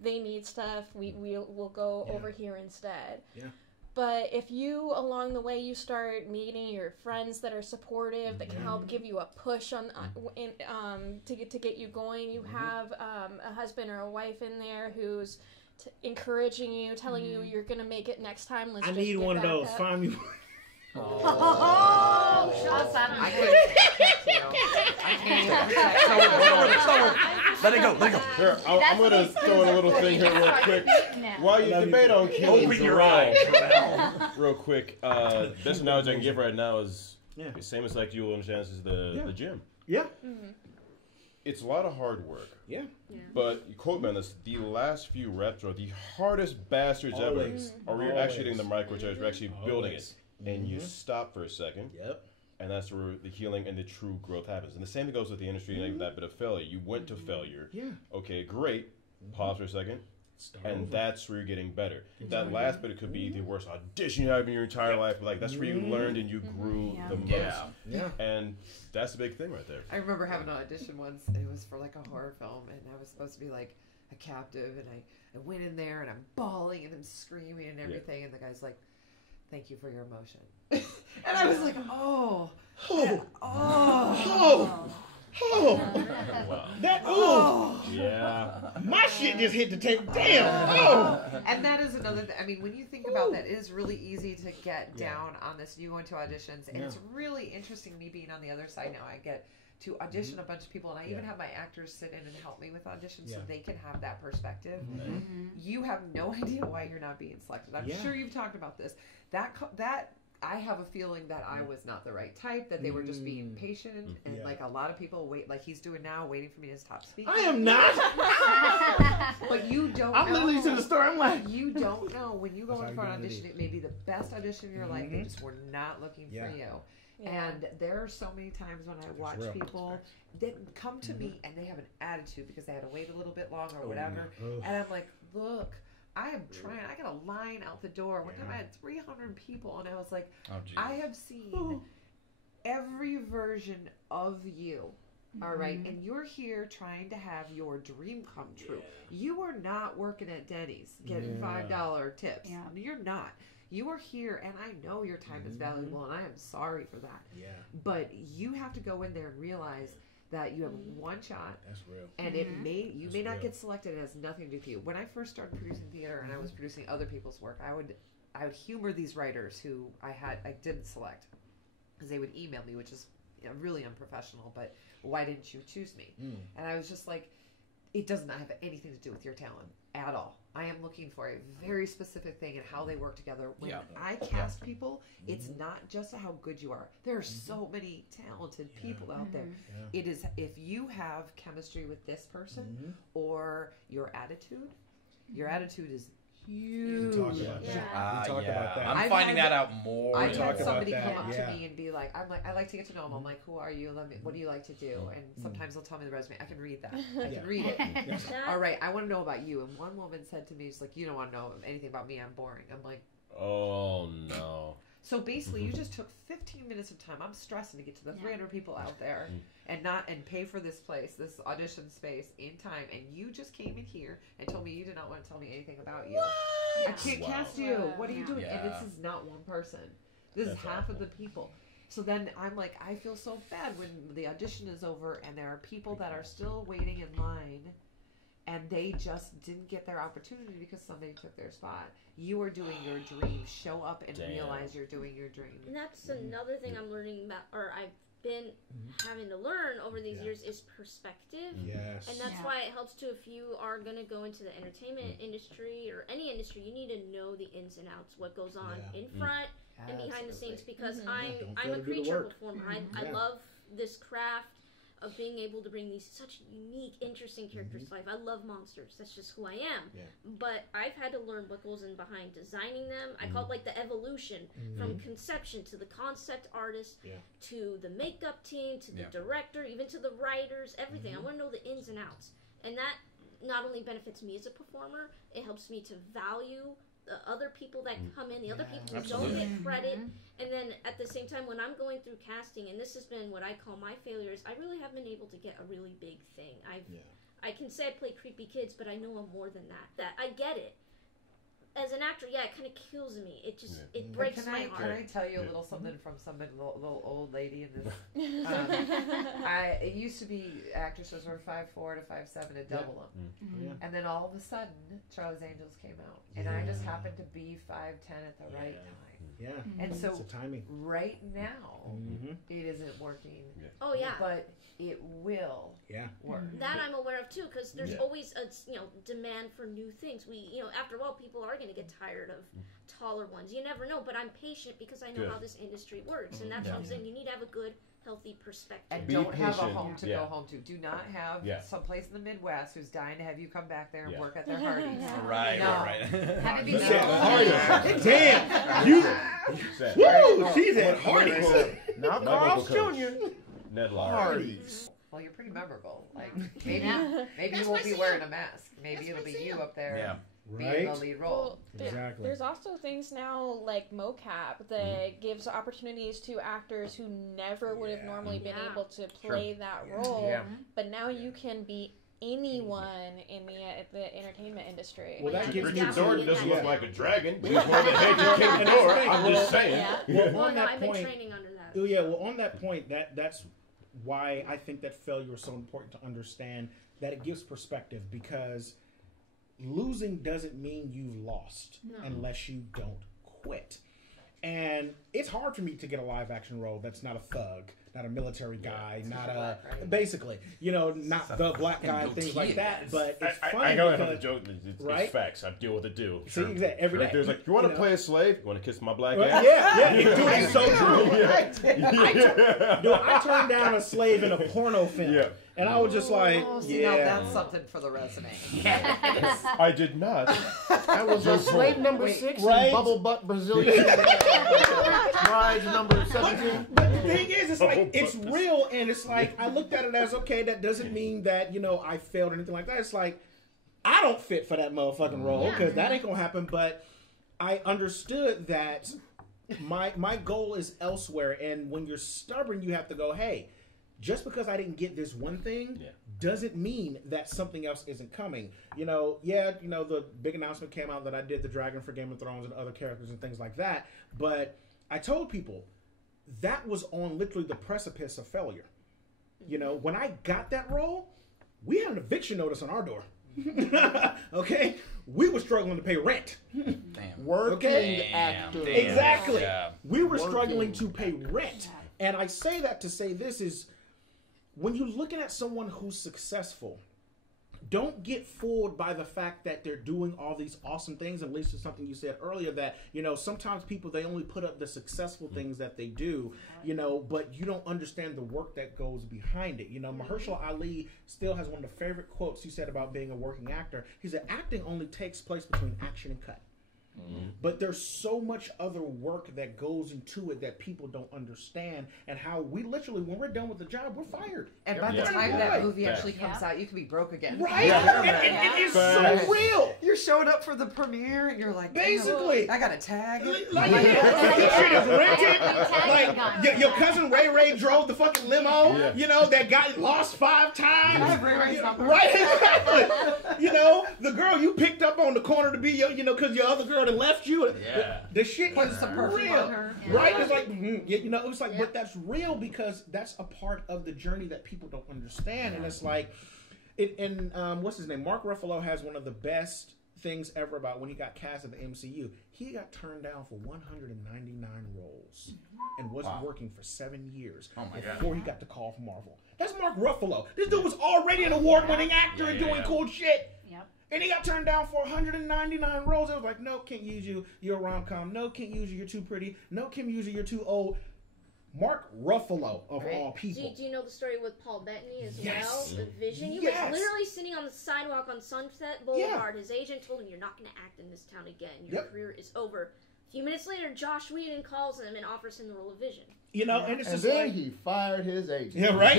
they need stuff, we'll go over here instead. But if you, along the way, you start meeting your friends that are supportive, that can help give you a push to get you going, you have a husband or a wife in there who's encouraging you, telling you you're gonna make it next time. I need one of those. Find me. Oh, shots out. Let it go. Here, I'm going to throw in a little thing here real quick. While you debate on killing Jarrell, real quick, best analogy I can give right now is the same as Julian understands is the gym. It's a lot of hard work. But you quote me on this, the last few reps are the hardest bastards ever. Or we're actually doing the microcharge, we're actually building it. And you stop for a second. and that's where the healing and the true growth happens. And the same thing goes with the industry, like that bit of failure. You went to failure. Yeah. Okay, great. Pause for a second. And that's where you're getting better. That last bit, it could be the worst audition you have in your entire life, but like that's where you learned and you grew the most. Yeah. And that's a big thing right there. I remember having an audition once, and it was for like a horror film, and I was supposed to be like a captive, and I went in there and I'm bawling and I'm screaming and everything, and the guy's like, "Thank you for your emotion." And I was like, wow. Yeah. My shit just hit the tape. Damn. And that is another thing. I mean, when you think about that, it is really easy to get down on this. You go into auditions, and it's really interesting. Me being on the other side now, I get to audition a bunch of people, and I even have my actors sit in and help me with auditions so they can have that perspective. You have no idea why you're not being selected. I'm sure you've talked about this. That I have a feeling that I was not the right type, that they were just being patient, and like a lot of people wait, like he's doing now, waiting for me to stop speaking. I am not. But you don't I'm literally to the story. I'm like, you don't know. When you go in for an audition, it may be the best audition of your life. They just were not looking for you. And there are so many times when I watch people that come to me and they have an attitude because they had to wait a little bit longer or whatever. And I'm like, look, I am trying. I got a line out the door. One time I had 300 people, and I was like, I have seen every version of you. All right, and you're here trying to have your dream come true. You are not working at Denny's getting $5 tips. You're not. You are here, and I know your time is valuable, and I am sorry for that. But you have to go in there and realize that you have one shot. That's real. And it may not get selected. It has nothing to do with you. When I first started producing theater and I was producing other people's work, I would humor these writers who I didn't select, because they would email me, which is really unprofessional. But why didn't you choose me? And I was just like, it does not have anything to do with your talent at all. I am looking for a very specific thing and how they work together. When I cast people, it's not just how good you are. There are so many talented people out there. It is, if you have chemistry with this person or your attitude is huge. We talk about that. I'm finding that out more. I've had somebody come up to me and be like, I like to get to know them. I'm like, who are you? What do you like to do? And sometimes they'll tell me the resume. I can read that. I can read it. All right, I want to know about you. And one woman said to me, she's like, you don't want to know anything about me. I'm boring. I'm like, oh no. So basically, you just took 15 minutes of time. I'm stressing to get to the 300 people out there and pay for this this audition space in time. And you just came in here and told me you did not want to tell me anything about you. What? I can't cast you. What are you doing? And this is not one person. This is half of the people. So then I'm like, I feel so bad when the audition is over and there are people that are still waiting in line and they just didn't get their opportunity because somebody took their spot. You are doing your dream. Show up and realize you're doing your dream. And that's another thing I'm learning about, or I've been having to learn over these years, is perspective. Yes. And that's why it helps too, if you are going to go into the entertainment industry or any industry, you need to know the ins and outs, what goes on in front and behind the scenes, because I'm a creature performer. I love this craft of being able to bring these such unique, interesting characters to life. I love monsters. That's just who I am. But I've had to learn what goes in behind designing them. I call it like the evolution from conception to the concept artist to the makeup team to the director, even to the writers, everything. I want to know the ins and outs. And that not only benefits me as a performer, it helps me to value the other people that come in, the other people who don't get credit. And then at the same time, when I'm going through casting, and this has been what I call my failures, I really have been able to get a really big thing. I can say I play creepy kids, but I know I'm more than that. That I get it. As an actor, it kind of kills me. It just it breaks my heart. Can I tell you a little something from somebody, a little old lady in this? It used to be actresses were 5'4" to 5'7" to double them, and then all of a sudden, Charlie's Angels came out, and I just happened to be 5'10" at the right time. And so right now, it isn't working. Oh yeah, but it will work. That I'm aware of too, because there's always a demand for new things. We after a while people are going to get tired of taller ones. You never know, but I'm patient because I know how this industry works, and that's what I'm saying. You need to have a good, healthy perspective. And don't have a home to go home to. Do not have someplace in the Midwest who's dying to have you come back there and work at their Hardee's. Right. Have it be Damn, you. Woo, she's at Hardee's. Now Carl's Jr. Ned Parties. Well, you're pretty memorable. Like maybe you won't be wearing a mask. Maybe it'll be you up there. Being the lead role. Well, exactly. There's also things now like mocap that gives opportunities to actors who never would have normally been able to play that role. Yeah. But now you can be anyone in the entertainment industry. Well, that gives Richard Norton doesn't look like a dragon, but he's one of the heads of King Thor. I'm just saying. Well, I've been training under that. Yeah, well, on that point, that's why I think that failure is so important to understand, that it gives perspective, because losing doesn't mean you've lost unless you don't quit. And it's hard for me to get a live action role that's not a thug, not a military guy, not a basically, not the black guy, things like that. But it's funny. I gotta have a joke. It's facts. I deal with it too. See, exactly, every day. There's like, you want to play a slave? You want to kiss my black ass? Yeah. Dude, it's so true. I turned down a slave in a porno film. Yeah. And I was just like, now that's something for the resume. I did not. I was a slave number 6 in Bubble Butt Brazilian. Bride number 17. But the thing is, it's like, it's real, and it's like, I looked at it as, okay, that doesn't mean that, I failed or anything like that. It's like, I don't fit for that motherfucking role, because that ain't gonna happen, but I understood that my goal is elsewhere, and when you're stubborn, you have to go, hey, just because I didn't get this one thing doesn't mean that something else isn't coming. The big announcement came out that I did the Dragon for Game of Thrones and other characters and things like that. But I told people that was on literally the precipice of failure. When I got that role, we had an eviction notice on our door. Okay? We were struggling to pay rent. Damn. Working actor. Exactly. Yeah. We were struggling to pay rent. And I say that to say this is, when you're looking at someone who's successful, don't get fooled by the fact that they're doing all these awesome things. And Lisa, something you said earlier, that, sometimes people, they only put up the successful things that they do, but you don't understand the work that goes behind it. Mahershala Ali still has one of the favorite quotes he said about being a working actor. He said, acting only takes place between action and cut. Mm-hmm. But there's so much other work that goes into it that people don't understand, and how we literally, when we're done with the job, we're fired. And by the time that movie actually comes out, you could be broke again. Right? It is so real. You're showing up for the premiere, and you're like, basically, I got a tag. Your shit is rented. Your cousin Ray drove the fucking limo. That got lost 5 times. Right? Exactly. The girl you picked up on the corner to be your, because your other girl that left you. The shit is real, right? It's like, it's like, but that's real, because that's a part of the journey that people don't understand, and it's like, what's his name? Mark Ruffalo has one of the best things ever about when he got cast at the MCU. He got turned down for 199 roles and wasn't working for 7 years before he got the call from Marvel. That's Mark Ruffalo. This dude was already an award-winning actor and doing cool shit. And he got turned down for 199 roles. It was like, no, can't use you. You're a rom-com. No, can't use you. You're too pretty. No, can't use you. You're too old. Mark Ruffalo, of all people. Do you know the story with Paul Bettany as well? The Vision? He was literally sitting on the sidewalk on Sunset Boulevard. His agent told him, you're not going to act in this town again. Your career is over. A few minutes later, Josh Whedon calls him and offers him the role of Vision. And it's just then he fired his agent. Yeah, right?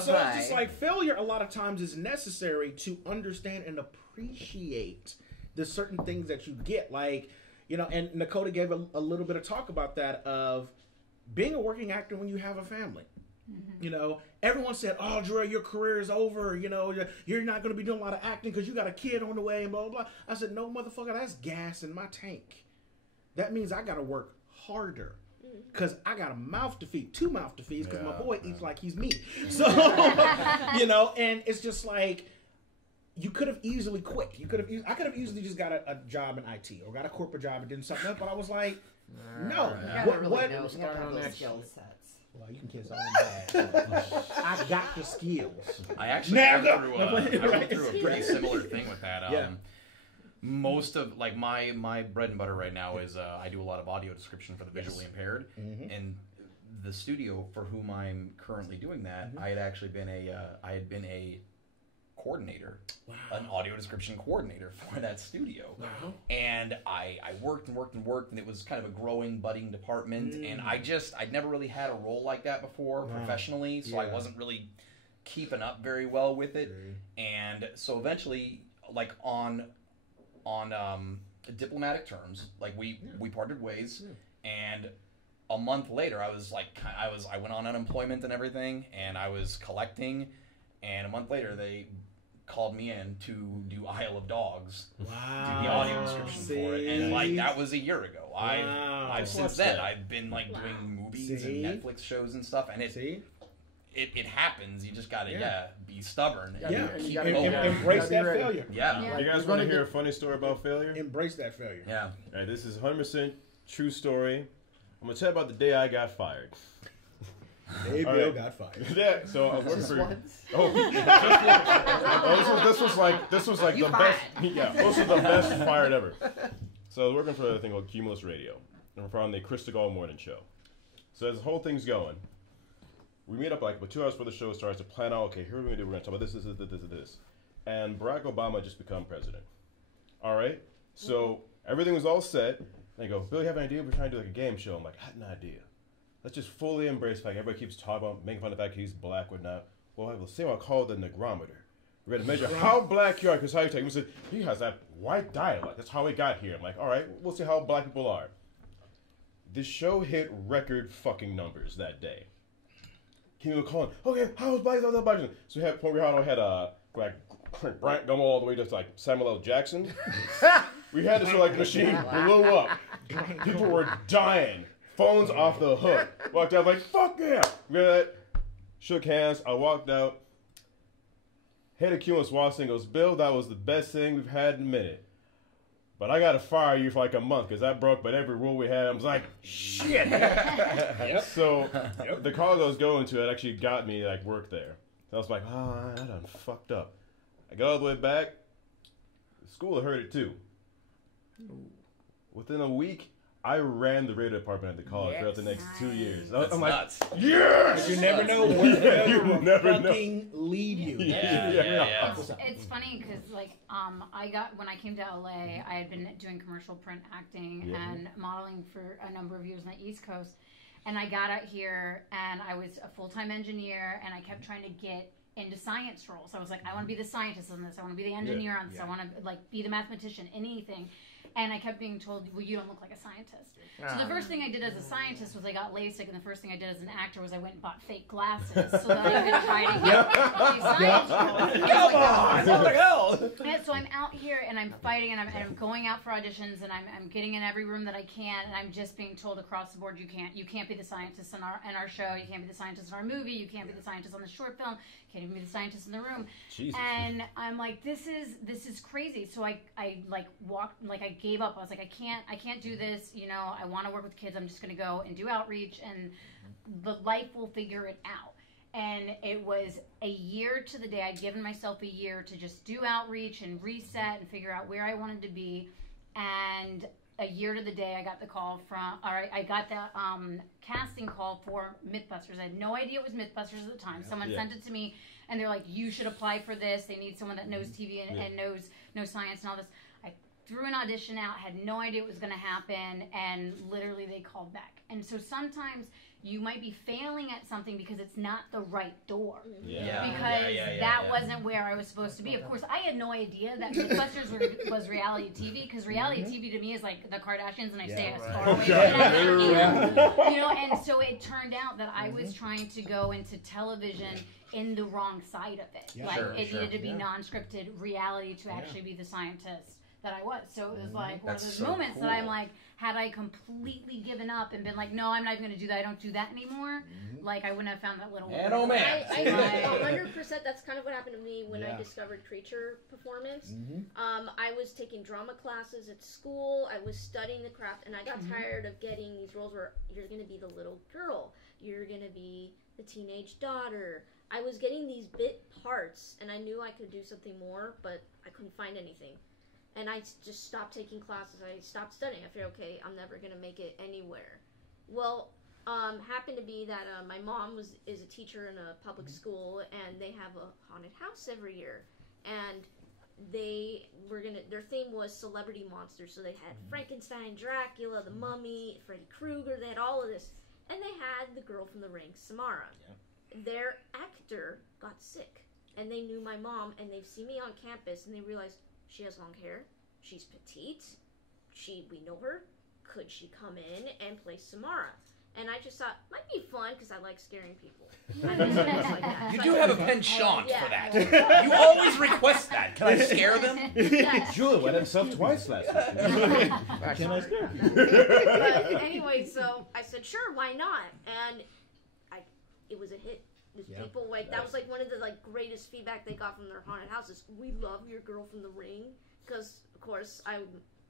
So it's just like, failure a lot of times is necessary to understand and appreciate the certain things that you get. Like, and Nekoda gave a little bit of talk about that, of being a working actor when you have a family. Mm-hmm. Everyone said, oh, Jarrell, your career is over. You're not going to be doing a lot of acting because you got a kid on the way and blah, blah, blah. I said, no, motherfucker, that's gas in my tank. That means I got to work harder, because I got a mouth to feed, 2 mouth to feed, because my boy eats like he's me. So, and it's just like, you could have easily quit. I could have easily just got a job in IT or got a corporate job and did something else, but I was like, no. What skill sets. Well, you can kiss all that. I got the skills. I actually went through a pretty similar thing with that. Most of my bread and butter right now is I do a lot of audio description for the visually impaired, and the studio for whom I'm currently doing that, I had actually been a coordinator, an audio description coordinator for that studio. And I worked and worked and worked, and it was kind of a growing, budding department. And I'd never really had a role like that before professionally, so I wasn't really keeping up very well with it. And so eventually, like on diplomatic terms, like we parted ways. And a month later, I went on unemployment and everything, and I was collecting. And a month later, they called me in to do Isle of Dogs, do the audio description for it, and like that was a year ago. I've since then I've been like doing movies and Netflix shows and stuff, and it happens. You just gotta be stubborn. And keep embrace that failure. You guys want to hear a funny story about failure? Embrace that failure. All right, this is 100% true story. I'm gonna tell you about the day I got fired. Bill got fired. Yeah, so I was working for. This was like the best. Yeah, this was the best fired ever. So I was working for a thing called Cumulus Radio, and we're on the Christogol Morning Show. So as the whole thing's going, we meet up like about 2 hours before the show starts to plan out. Okay, here we're gonna do. We're gonna talk about this, and Barack Obama had just become president. All right, so everything was all set. And they go, Bill, you have an idea? We're trying to do like a game show. I'm like, I had an idea. Let's just fully embrace the fact everybody keeps talking about, making fun of the fact he's black or not. Well, we'll see what I call the negrometer. We're going to measure how black you are, because how you take him. He said, he has that white dialect. That's how we got here. I'm like, all right, we'll see how black people are. The show hit record fucking numbers that day. People were calling, okay, how's black? So we had, we had like Grant Gumbel all the way to like Samuel L. Jackson. We had this like machine blew up. People were dying. Phones off the hook. Walked out like, fuck yeah. We got that. Shook hands. I walked out. Head of Cumulus walks in, goes, Bill, that was the best thing we've had in a minute. But I got to fire you for like a month because that broke but every rule we had. I was like, shit. So the college I was going to, it actually got me like work there. So I was like, I done fucked up. I got all the way back. The school heard it too. Within a week, I ran the radio department at the college throughout the next 2 years. I'm like, nuts. Yes! You never know where you will fucking lead you. It's funny because like when I came to LA, I had been doing commercial print acting and modeling for a number of years on the East Coast, and I got out here and I was a full-time engineer, and I kept trying to get into science roles. I was like, I want to be the scientist on this. I want to be the engineer on this. I want to like be the mathematician, anything. And I kept being told, well, you don't look like a scientist. So the first thing I did as a scientist was I got LASIK, and the first thing I did as an actor was I went and bought fake glasses so that I could try to get these science roles. Come on! What the hell? And so I'm out here, and I'm fighting, and I'm going out for auditions, and I'm getting in every room that I can, and I'm just being told across the board, you can't be the scientist in our show, you can't be the scientist in our movie, you can't be the scientist on the short film, you can't even be the scientist in the room. Jesus. And I'm like, this is crazy. So I like walked, like I gave up. I was like, I can't do this. You know, I want to work with kids. I'm just going to go and do outreach, and the life will figure it out. And it was a year to the day. I'd given myself a year to just do outreach and reset and figure out where I wanted to be. And a year to the day, I got the call I got the casting call for Mythbusters. I had no idea it was Mythbusters at the time. Someone sent it to me, and they're like, you should apply for this. They need someone that knows TV and knows science and all this. I threw an audition out, had no idea it was going to happen, and literally they called back. And so sometimes you might be failing at something because it's not the right door. That wasn't where I was supposed to be. Of course, I had no idea that Mythbusters was reality TV, because reality TV to me is like the Kardashians, and I stay as far away from that. You know, and so it turned out that I was trying to go into television in the wrong side of it. It needed to be non-scripted reality to actually be the scientist that I was. So it was like one of those moments that I'm like, had I completely given up and been like, no, I'm not even going to do that, I don't do that anymore, like I wouldn't have found that little man, oh man. I 100%, that's kind of what happened to me when I discovered creature performance. I was taking drama classes at school, I was studying the craft, and I got tired of getting these roles where you're going to be the little girl, you're going to be the teenage daughter. I was getting these bit parts, and I knew I could do something more, but I couldn't find anything. And I just stopped taking classes. I stopped studying. I figured, okay, I'm never going to make it anywhere. Well, happened to be that my mom is a teacher in a public school, and they have a haunted house every year. and their theme was celebrity monsters. So they had Frankenstein, Dracula, the Mummy, Freddy Krueger. They had all of this, and they had the girl from The Ring, Samara. Yeah. Their actor got sick, and they knew my mom, and they've seen me on campus, and they realized she has long hair, she's petite, we know her. Could she come in and play Samara? And I just thought, might be fun, because I like scaring people. Like that. You do have a penchant for that. You always request that. Can I scare them? Julian went himself twice last week. Can I scare people? But anyway, so I said, sure, why not? And it was a hit. People that was like one of the greatest feedback they got from their haunted houses. We love your girl from The Ring, because of course I'm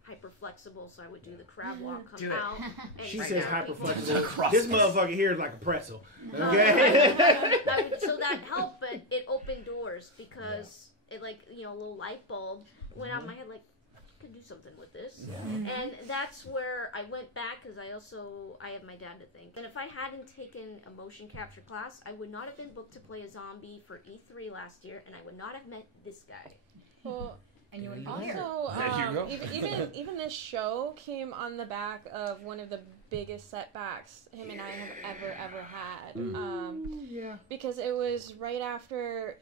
hyper flexible, so I would do the crab walk, come out. And she says hyper flexible. This motherfucker here is like a pretzel. Okay. So that helped, but it opened doors because it a little light bulb went out in my head. I could do something with this, and that's where I went back because I have my dad to thank. And if I hadn't taken a motion capture class, I would not have been booked to play a zombie for E3 last year, and I would not have met this guy. Well, and you would also even this show came on the back of one of the biggest setbacks him and I have ever had. Because it was right after.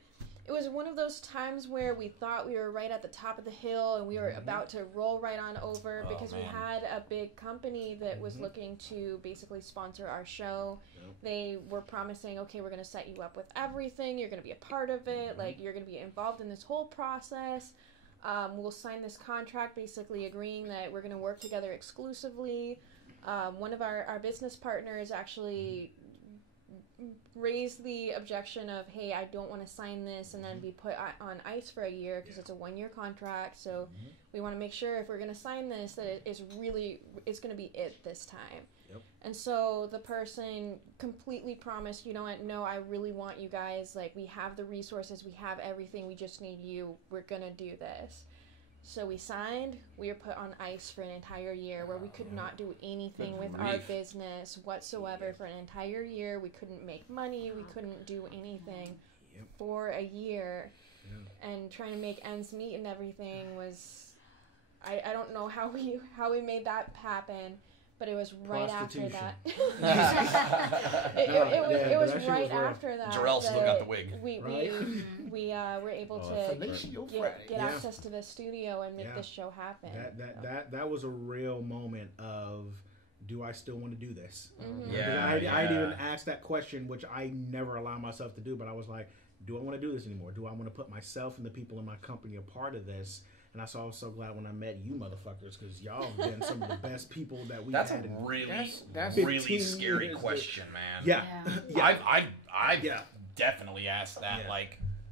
It was one of those times where we thought we were right at the top of the hill and we were about to roll right on over because we had a big company that was looking to basically sponsor our show. They were promising, okay, we're going to set you up with everything. You're going to be a part of it. You're going to be involved in this whole process. We'll sign this contract basically agreeing that we're going to work together exclusively. One of our business partners actually raised the objection of, hey, I don't want to sign this and then be put on ice for a year because it's a 1-year contract, so we want to make sure if we're going to sign this that it's going to be it this time. And so the person completely promised, you know what, no, I really want you guys, we have the resources, we have everything, we just need you, we're going to do this. So we signed, we were put on ice for an entire year where we could not do anything with our business whatsoever for an entire year. We couldn't make money, we couldn't do anything for a year. And trying to make ends meet and everything was, I don't know how we made that happen, but it was right after that. It was right after that. Jarrell still got the wig. We were able to get access to the studio and make this show happen. That was a real moment of, do I still want to do this? I didn't even ask that question, which I never allow myself to do, but I was like, do I want to do this anymore? Do I want to put myself and the people in my company a part of this? And I was so glad when I met you motherfuckers, because y'all have been some of the best people that we've had. That's a really scary question, man. I've definitely asked that.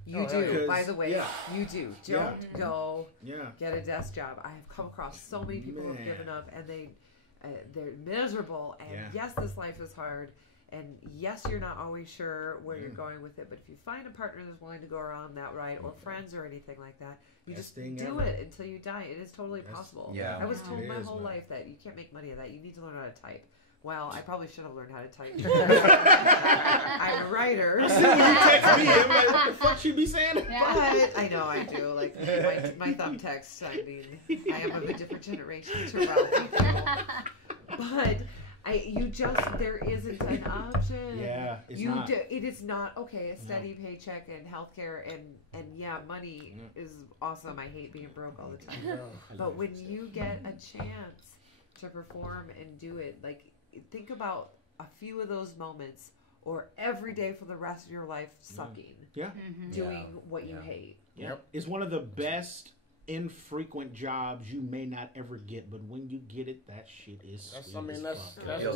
You do, by the way. You do. Don't go get a desk job. I have come across so many people who have given up, and they're miserable. And yes, this life is hard. And yes, you're not always sure where you're going with it. But if you find a partner that's willing to go around that ride, or friends or anything like that, you just do it until you die. It is totally possible. I was told my whole life that you can't make money at that. You need to learn how to type. Well, I probably should have learned how to type. I'm a writer. I see when you text me, I'm like, what the fuck she be saying? But I know I do. My thumb text. I mean, I am of a different generation to Ralphie people. But there isn't an option. It is not okay. A steady paycheck and healthcare and money is awesome. I hate being broke all the time. But when you get a chance to perform and do it, think about a few of those moments, or every day for the rest of your life sucking. Doing what you hate. It's one of the best infrequent jobs you may not ever get, but when you get it, that shit is that's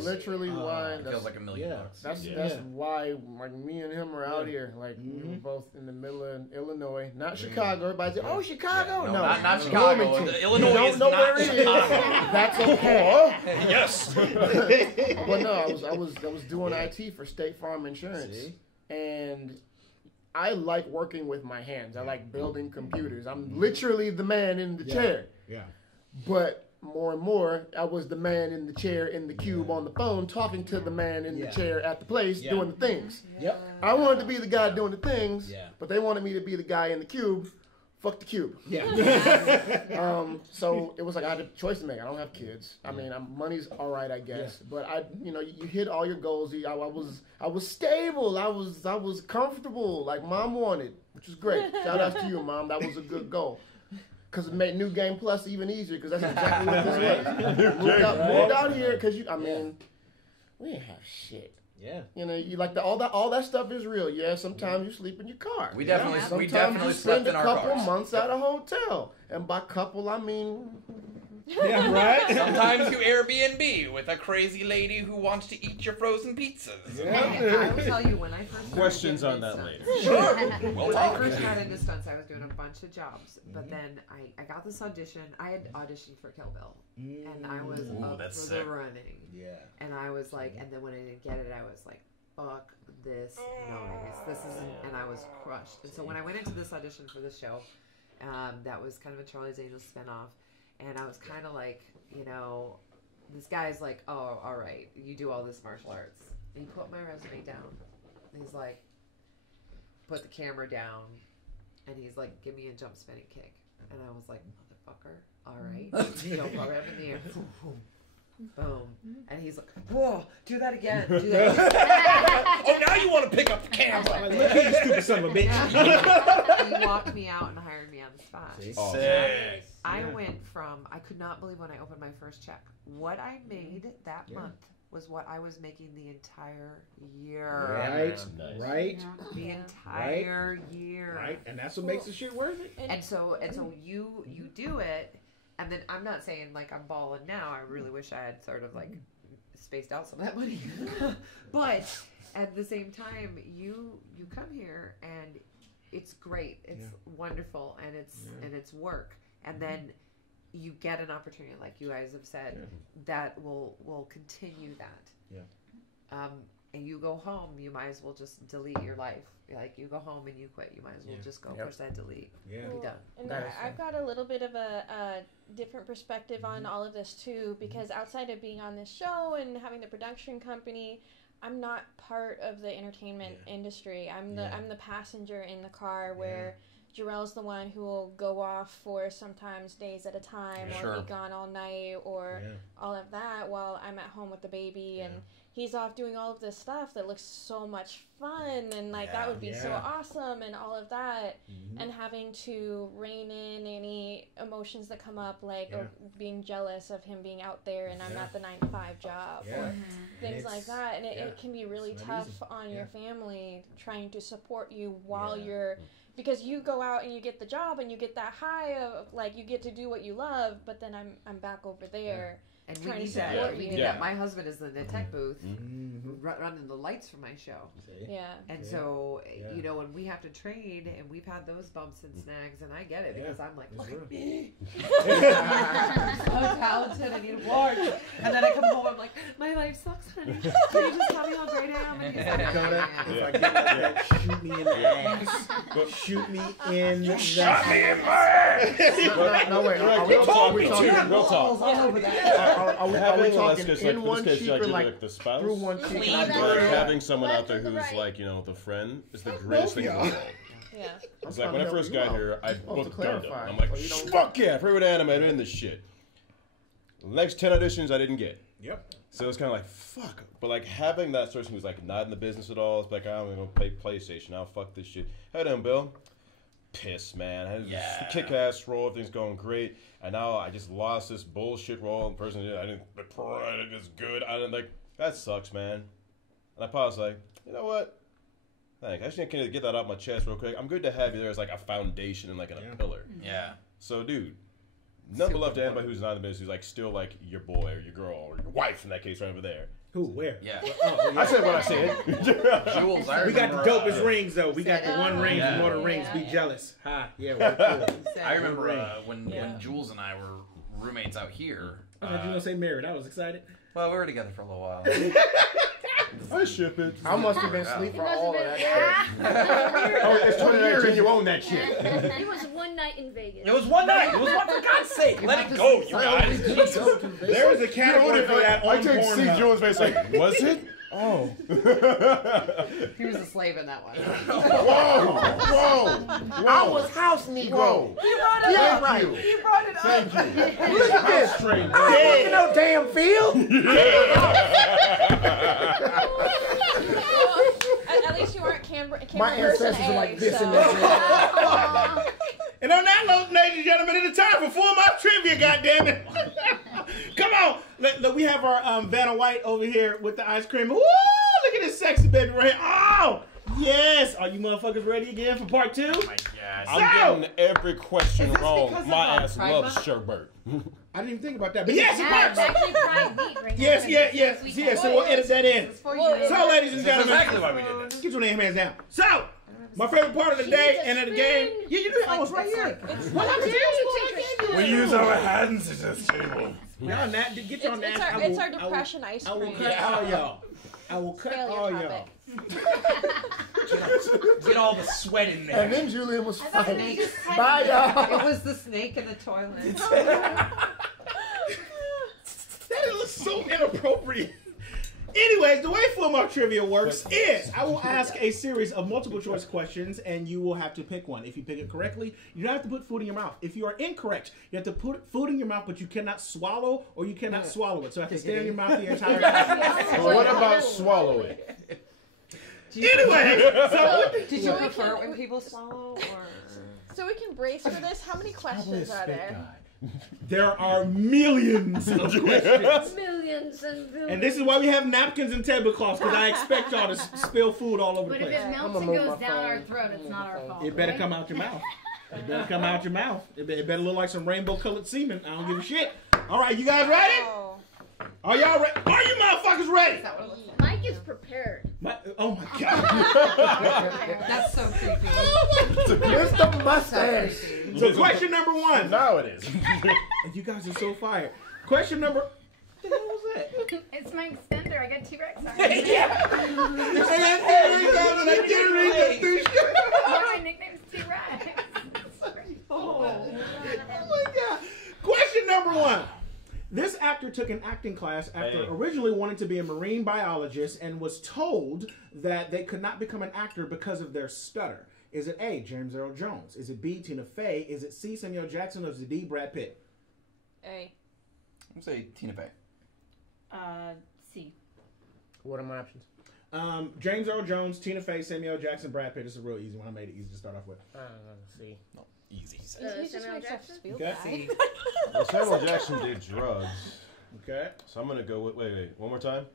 literally why it feels like $1 million. That's why me and him are out here. We were both in the middle of Illinois, not Chicago. Everybody say, "Oh, Chicago!" No, not Chicago. Illinois is not Chicago. That's okay. Yes. But no, I was doing IT for State Farm Insurance, and I like working with my hands. I like building computers. I'm literally the man in the chair. But more and more, I was the man in the chair in the cube on the phone talking to the man in the chair at the place doing the things. I wanted to be the guy doing the things, but they wanted me to be the guy in the cube fuck the cube. Yeah. So it was like I had a choice to make. I don't have kids. I mean, money's all right, I guess. Yeah. But you hit all your goals. I was stable. I was comfortable, like Mom wanted, which is great. Shout out to you, Mom. That was a good goal. Because it made New Game Plus even easier. Because that's exactly what this was. Moved out here because we didn't have shit. Yeah, you like all that stuff is real. Yeah, sometimes you sleep in your car. We definitely you slept in our cars. a couple months at a hotel, and by couple I mean. Yeah, right. Sometimes you Airbnb with a crazy lady who wants to eat your frozen pizzas. Yeah. I will tell you when I first questions on that later. Sure. When I first got into stunts, I was doing a bunch of jobs, but then I got this audition. I had auditioned for Kill Bill, and I was up for the running. Yeah. And I was like, and then when I didn't get it, I was like, fuck this noise. This isn't, and I was crushed. And so when I went into this audition for this show, that was kind of a Charlie's Angels spinoff. And I was kind of like, this guy's like, oh, all right, you do all this martial arts. And he put my resume down. And he's like, put the camera down. And he's like, give me a jump spinning kick. And I was like, motherfucker, all right. Jump right up in the air. Boom. And he's like, whoa, do that again. Do that again. Oh, now you want to pick up the camera. Look at you, stupid son of a bitch. He walked me out and hired me on the spot. Sick. I went from, I could not believe when I opened my first check. What I made that month was what I was making the entire year. Right. The entire year. Right. And that's what makes the shit worth it. And so you do it, and then I'm not saying like I'm balling now. I really wish I had sort of like spaced out some of that money. But at the same time, you come here and it's great. It's wonderful, and it's work. And then you get an opportunity, like you guys have said, that will continue that. Yeah. And you go home, you might as well just delete your life. Like you go home and you quit, you might as well just go push that delete. Yeah. Be done. And I've got a little bit of a different perspective on all of this too, because outside of being on this show and having the production company, I'm not part of the entertainment industry. I'm the passenger in the car where Jarrell's the one who will go off for sometimes days at a time or be gone all night or all of that while I'm at home with the baby and he's off doing all of this stuff that looks so much fun and like that would be so awesome and all of that and having to rein in any emotions that come up like being jealous of him being out there and I'm at the 9-to-5 job or things like that and it can be really tough on your family trying to support you while you're because you go out and you get the job and you get that high of like you get to do what you love, but then I'm back over there and trying to support you. We need that. My husband is in the tech booth running the lights for my show. And so you know when we have to trade and we've had those bumps and snags and I get it because I'm like look at me. I'm talented. I need work. And then I come home. I'm like my life sucks, honey. Can you just tell me how great I am? And he's like, if I get like that, shoot me in the ass. Shoot me in the ass. No, wait. Are we talking in one cheek or like the spouse? Through one cheek? Having someone out there who's like, the friend is the greatest thing in the world. Yeah. It's like when I first got here, I booked Gundam. I'm like, fuck yeah, favorite anime, I'm in this shit. The next 10 auditions I didn't get. Yep. So it's kind of like, fuck. But like having that person who's like not in the business at all, it's like, I'm going to play PlayStation, I'll fuck this shit. How you doing, Bill? Pissed, man. I had this kick-ass role, everything's going great. And now I just lost this bullshit role. And person, I didn't it's good. I didn't like, that sucks, man. And I paused like, you know what? Thanks. I just need to get that off my chest real quick. I'm good to have you there as like a foundation and like a pillar. Yeah. So, dude, nothing but love to anybody who's not in the business, who's like still like your boy or your girl or your wife in that case right over there. Who? Where? Yeah. I said what I said. Jules, we got the dopest rings though. We got the one ring from Lord of the Rings. Be jealous. Ha. Yeah. We're cool. I remember when Jules and I were roommates out here. I thought you were gonna say married. I was excited. Well, we were together for a little while. I ship it. I must have been asleep for all of that shit. It's 20 years and you own that shit. It was one night in Vegas. It was one night. It was one, for God's sake. Let it go, you guys. There was a category for that on I could see Jules' face like, was it? Oh. He was a slave in that one. Whoa. I was house Negro. He brought it Yeah, up. right. He brought it up. Thank you. Look at this. I ain't working no damn field. At least you weren't Camera My ancestors are like this in that. And on that note, ladies and gentlemen, it's time for Full Mouth Trivia, goddammit. Come on. Look, we have our Vanna White over here with the ice cream. Woo! Look at this sexy baby right here. Oh! Yes! Are you motherfuckers ready again for part 2? Oh my gosh. I'm getting every question wrong. My ass loves sherbet. I didn't even think about that. But yes, it's actually Pride Week right now. Yes. So we'll edit that in. So, ladies and gentlemen, exactly why we did this. Get your damn hands down. So, my favorite part of the day and of the game. Yeah, you do. Oh, it's right here. What happened to you? We use our hands at this table. Y'all, get your hands. It's our depression ice cream. I will cut all y'all. I will cut all y'all. Get all the sweat in there. And then Julian was fighting. Bye, y'all. It was the snake in the toilet. That looks so inappropriate. Anyways, the way Full Mouth Trivia works is I will ask a series of multiple choice questions and you will have to pick one. If you pick it correctly, you don't have to put food in your mouth. If you are incorrect, you have to put food in your mouth, but you cannot swallow or you cannot swallow it. So you have to stay in your mouth the entire time. Well, what about swallow it? Anyway, so did you prefer when people swallow or? So we can brace for this. How many questions are there? There are millions of questions. Millions and billions. And this is why we have napkins and tablecloths, because I expect y'all to spill food all over the place. But if it melts and goes down our throat, it's not our fault. It better come out your mouth. It better come out your mouth. It better look like some rainbow-colored semen. I don't give a shit. All right, you guys ready? Are y'all ready? Are you motherfuckers ready? Mike is prepared. Oh my god. That's so creepy. It's the mustache. So question number 1. Now it is. You guys are so fired. Question number... What the hell was that? It's my extender. I got T-Rex on I got T-Rex on and I can't read that through shit. My nickname's T-Rex. Oh my god. Question number 1. This actor took an acting class after originally wanting to be a marine biologist and was told that they could not become an actor because of their stutter. Is it A, James Earl Jones? Is it B, Tina Fey? Is it C, Samuel Jackson? Or is it D, Brad Pitt? A. I'm going to say Tina Fey. C. What are my options? James Earl Jones, Tina Fey, Samuel Jackson, Brad Pitt. This is a real easy one. I made it easy to start off with. C. No, easy. Samuel Jackson? Okay. Well, Samuel Jackson did drugs. Okay. So I'm going to go with, wait, one more time?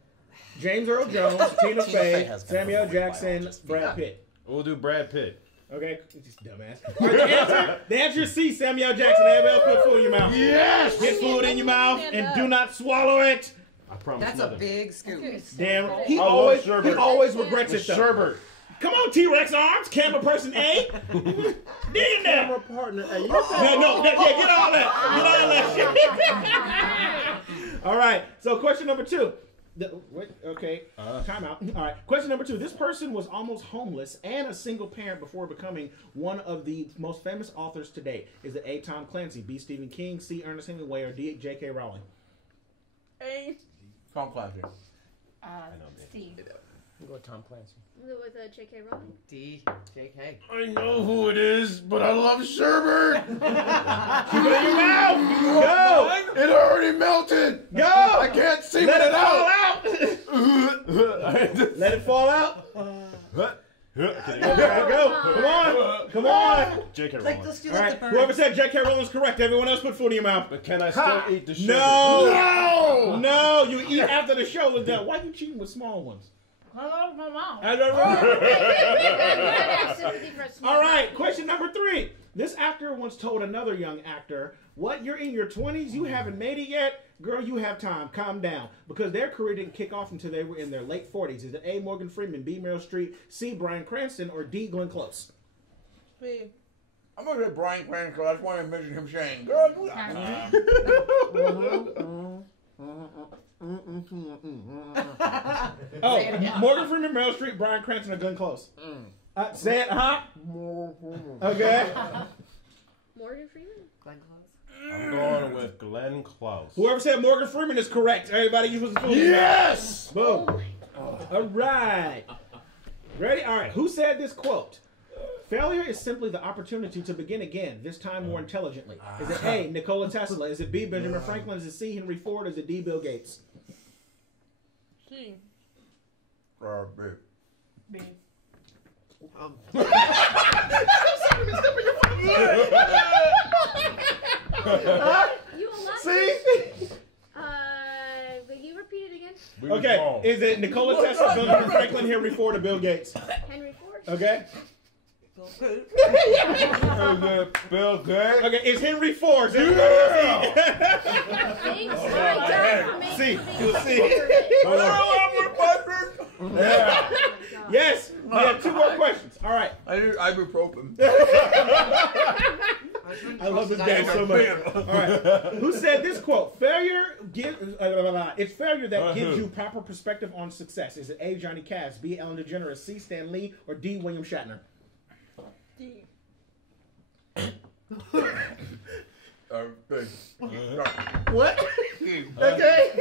James Earl Jones, Tina Fey, Samuel Jackson, Brad Pitt. We'll do Brad Pitt. Okay, just dumbass. All right, the answer is C, Samuel Jackson. Everybody else put food in your mouth. Yes! Get food in your mouth and do not swallow it. I promise That's nothing. a big scoop. Damn, he always regrets it though. Sherbet. Come on, T-Rex arms, camera person A. Dig in there. Camera partner A. Get all that. Get all that shit. All right, so question number 2. Time out. All right. Question number 2. This person was almost homeless and a single parent before becoming one of the most famous authors today. Is it A, Tom Clancy, B, Stephen King, C, Ernest Hemingway, or D, J.K. Rowling? A. Tom Clancy. C. I'll go with Tom Clancy. With J.K. Rowling? D. J.K. I know who it is, but I love sherbet. Keep it in your mouth. Go. It already melted. Go. I can't see Let it out. Let it fall out. Go. Come on. J.K. Rowling. All right. Whoever said J.K. Rowling is correct. Everyone else put food in your mouth. But can I still eat the sherbet? No. You eat after the show is done. Why are you cheating with small ones? Hello, my mom. All right, question number 3. This actor once told another young actor, "What? You're in your 20s? You haven't made it yet? Girl, you have time. Calm down." Because their career didn't kick off until they were in their late 40s. Is it A, Morgan Freeman, B, Meryl Streep, C, Bryan Cranston, or D, Glenn Close? B. I'm going to say Bryan Cranston because I just want to mention him saying, "Girl, you got time." Morgan Freeman, Meryl Streep, Bryan Cranston, or Glenn Close? Say it, huh? Okay. Morgan Freeman? Glenn Close. I'm going with Glenn Close. Whoever said Morgan Freeman is correct. Everybody, you was the fool. Yes! Boom. All right. Ready? All right. Who said this quote? Failure is simply the opportunity to begin again, this time more intelligently. Is it A, Nikola Tesla? Is it B, Benjamin Franklin? Is it C, Henry Ford? Is it D, Bill Gates? C. B. See? Will you repeat it again? Okay, is it Nikola Tesla, Benjamin Franklin, Henry Ford, or Bill Gates? Henry Ford. Okay. Bill Gates. Okay, it's Henry Ford. Thanks. See, you'll see. Yes, we have 2 more questions. All right. Ibuprofen. I love this game so much. All right. Who said this quote? It's failure that gives you proper perspective on success. Is it A, Johnny Cash, B, Ellen DeGeneres, C, Stan Lee, or D, William Shatner? D. What? Okay.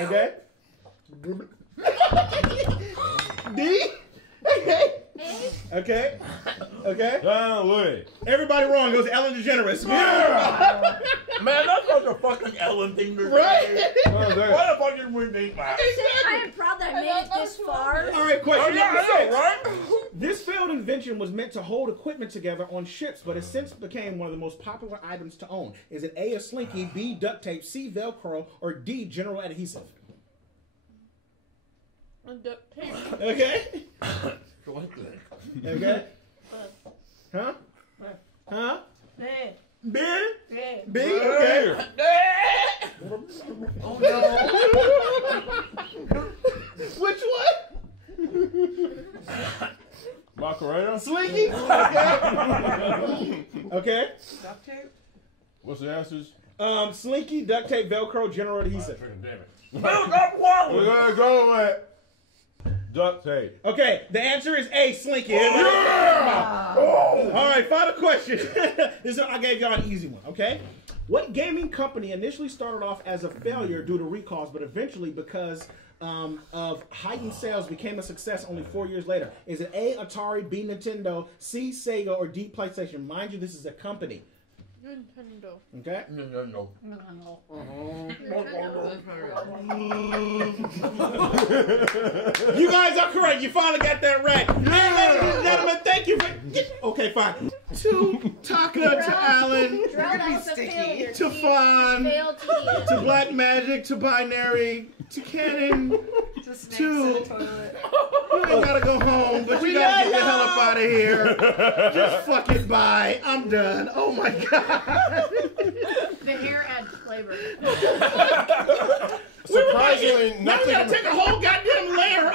Okay. D? Okay. Okay. Okay. Everybody wrong. It was Ellen DeGeneres. Yeah. Man, that's such a fucking Ellen thing to say. Right? What the fuck did we think, man? I am proud that I made it this far. All right, question number 6. Right? This failed invention was meant to hold equipment together on ships, but has since became one of the most popular items to own. Is it A, a slinky, B, duct tape, C, Velcro, or D, general adhesive? Duct tape. Okay. Okay. Huh? Huh? B. B? B. B? Okay. Oh no. Which one? Macarena? Slinky? Okay. Okay. Duct tape? What's the answers? Slinky, duct tape, Velcro, general adhesive. Damn it. We're gonna go with duct tape. Okay, the answer is A, Slinky. Yeah! All right, final question. I gave y'all an easy one, okay? What gaming company initially started off as a failure due to recalls, but eventually, because of heightened sales, became a success only 4 years later? Is it A, Atari, B, Nintendo, C, Sega, or D, PlayStation? Mind you, this is a company. Nintendo. Okay? No. You guys are correct. You finally got that right. Ladies and gentlemen, thank you for... Okay, fine. To Taka, to Alan, to Fawn, to Black Magic, to Binary, to Cannon, to... You ain't gotta go home, but you gotta get the hell up out of here. Just fuck it, bye. I'm done. Oh my God. The hair adds flavor. Surprisingly, Now we gotta take a whole goddamn layer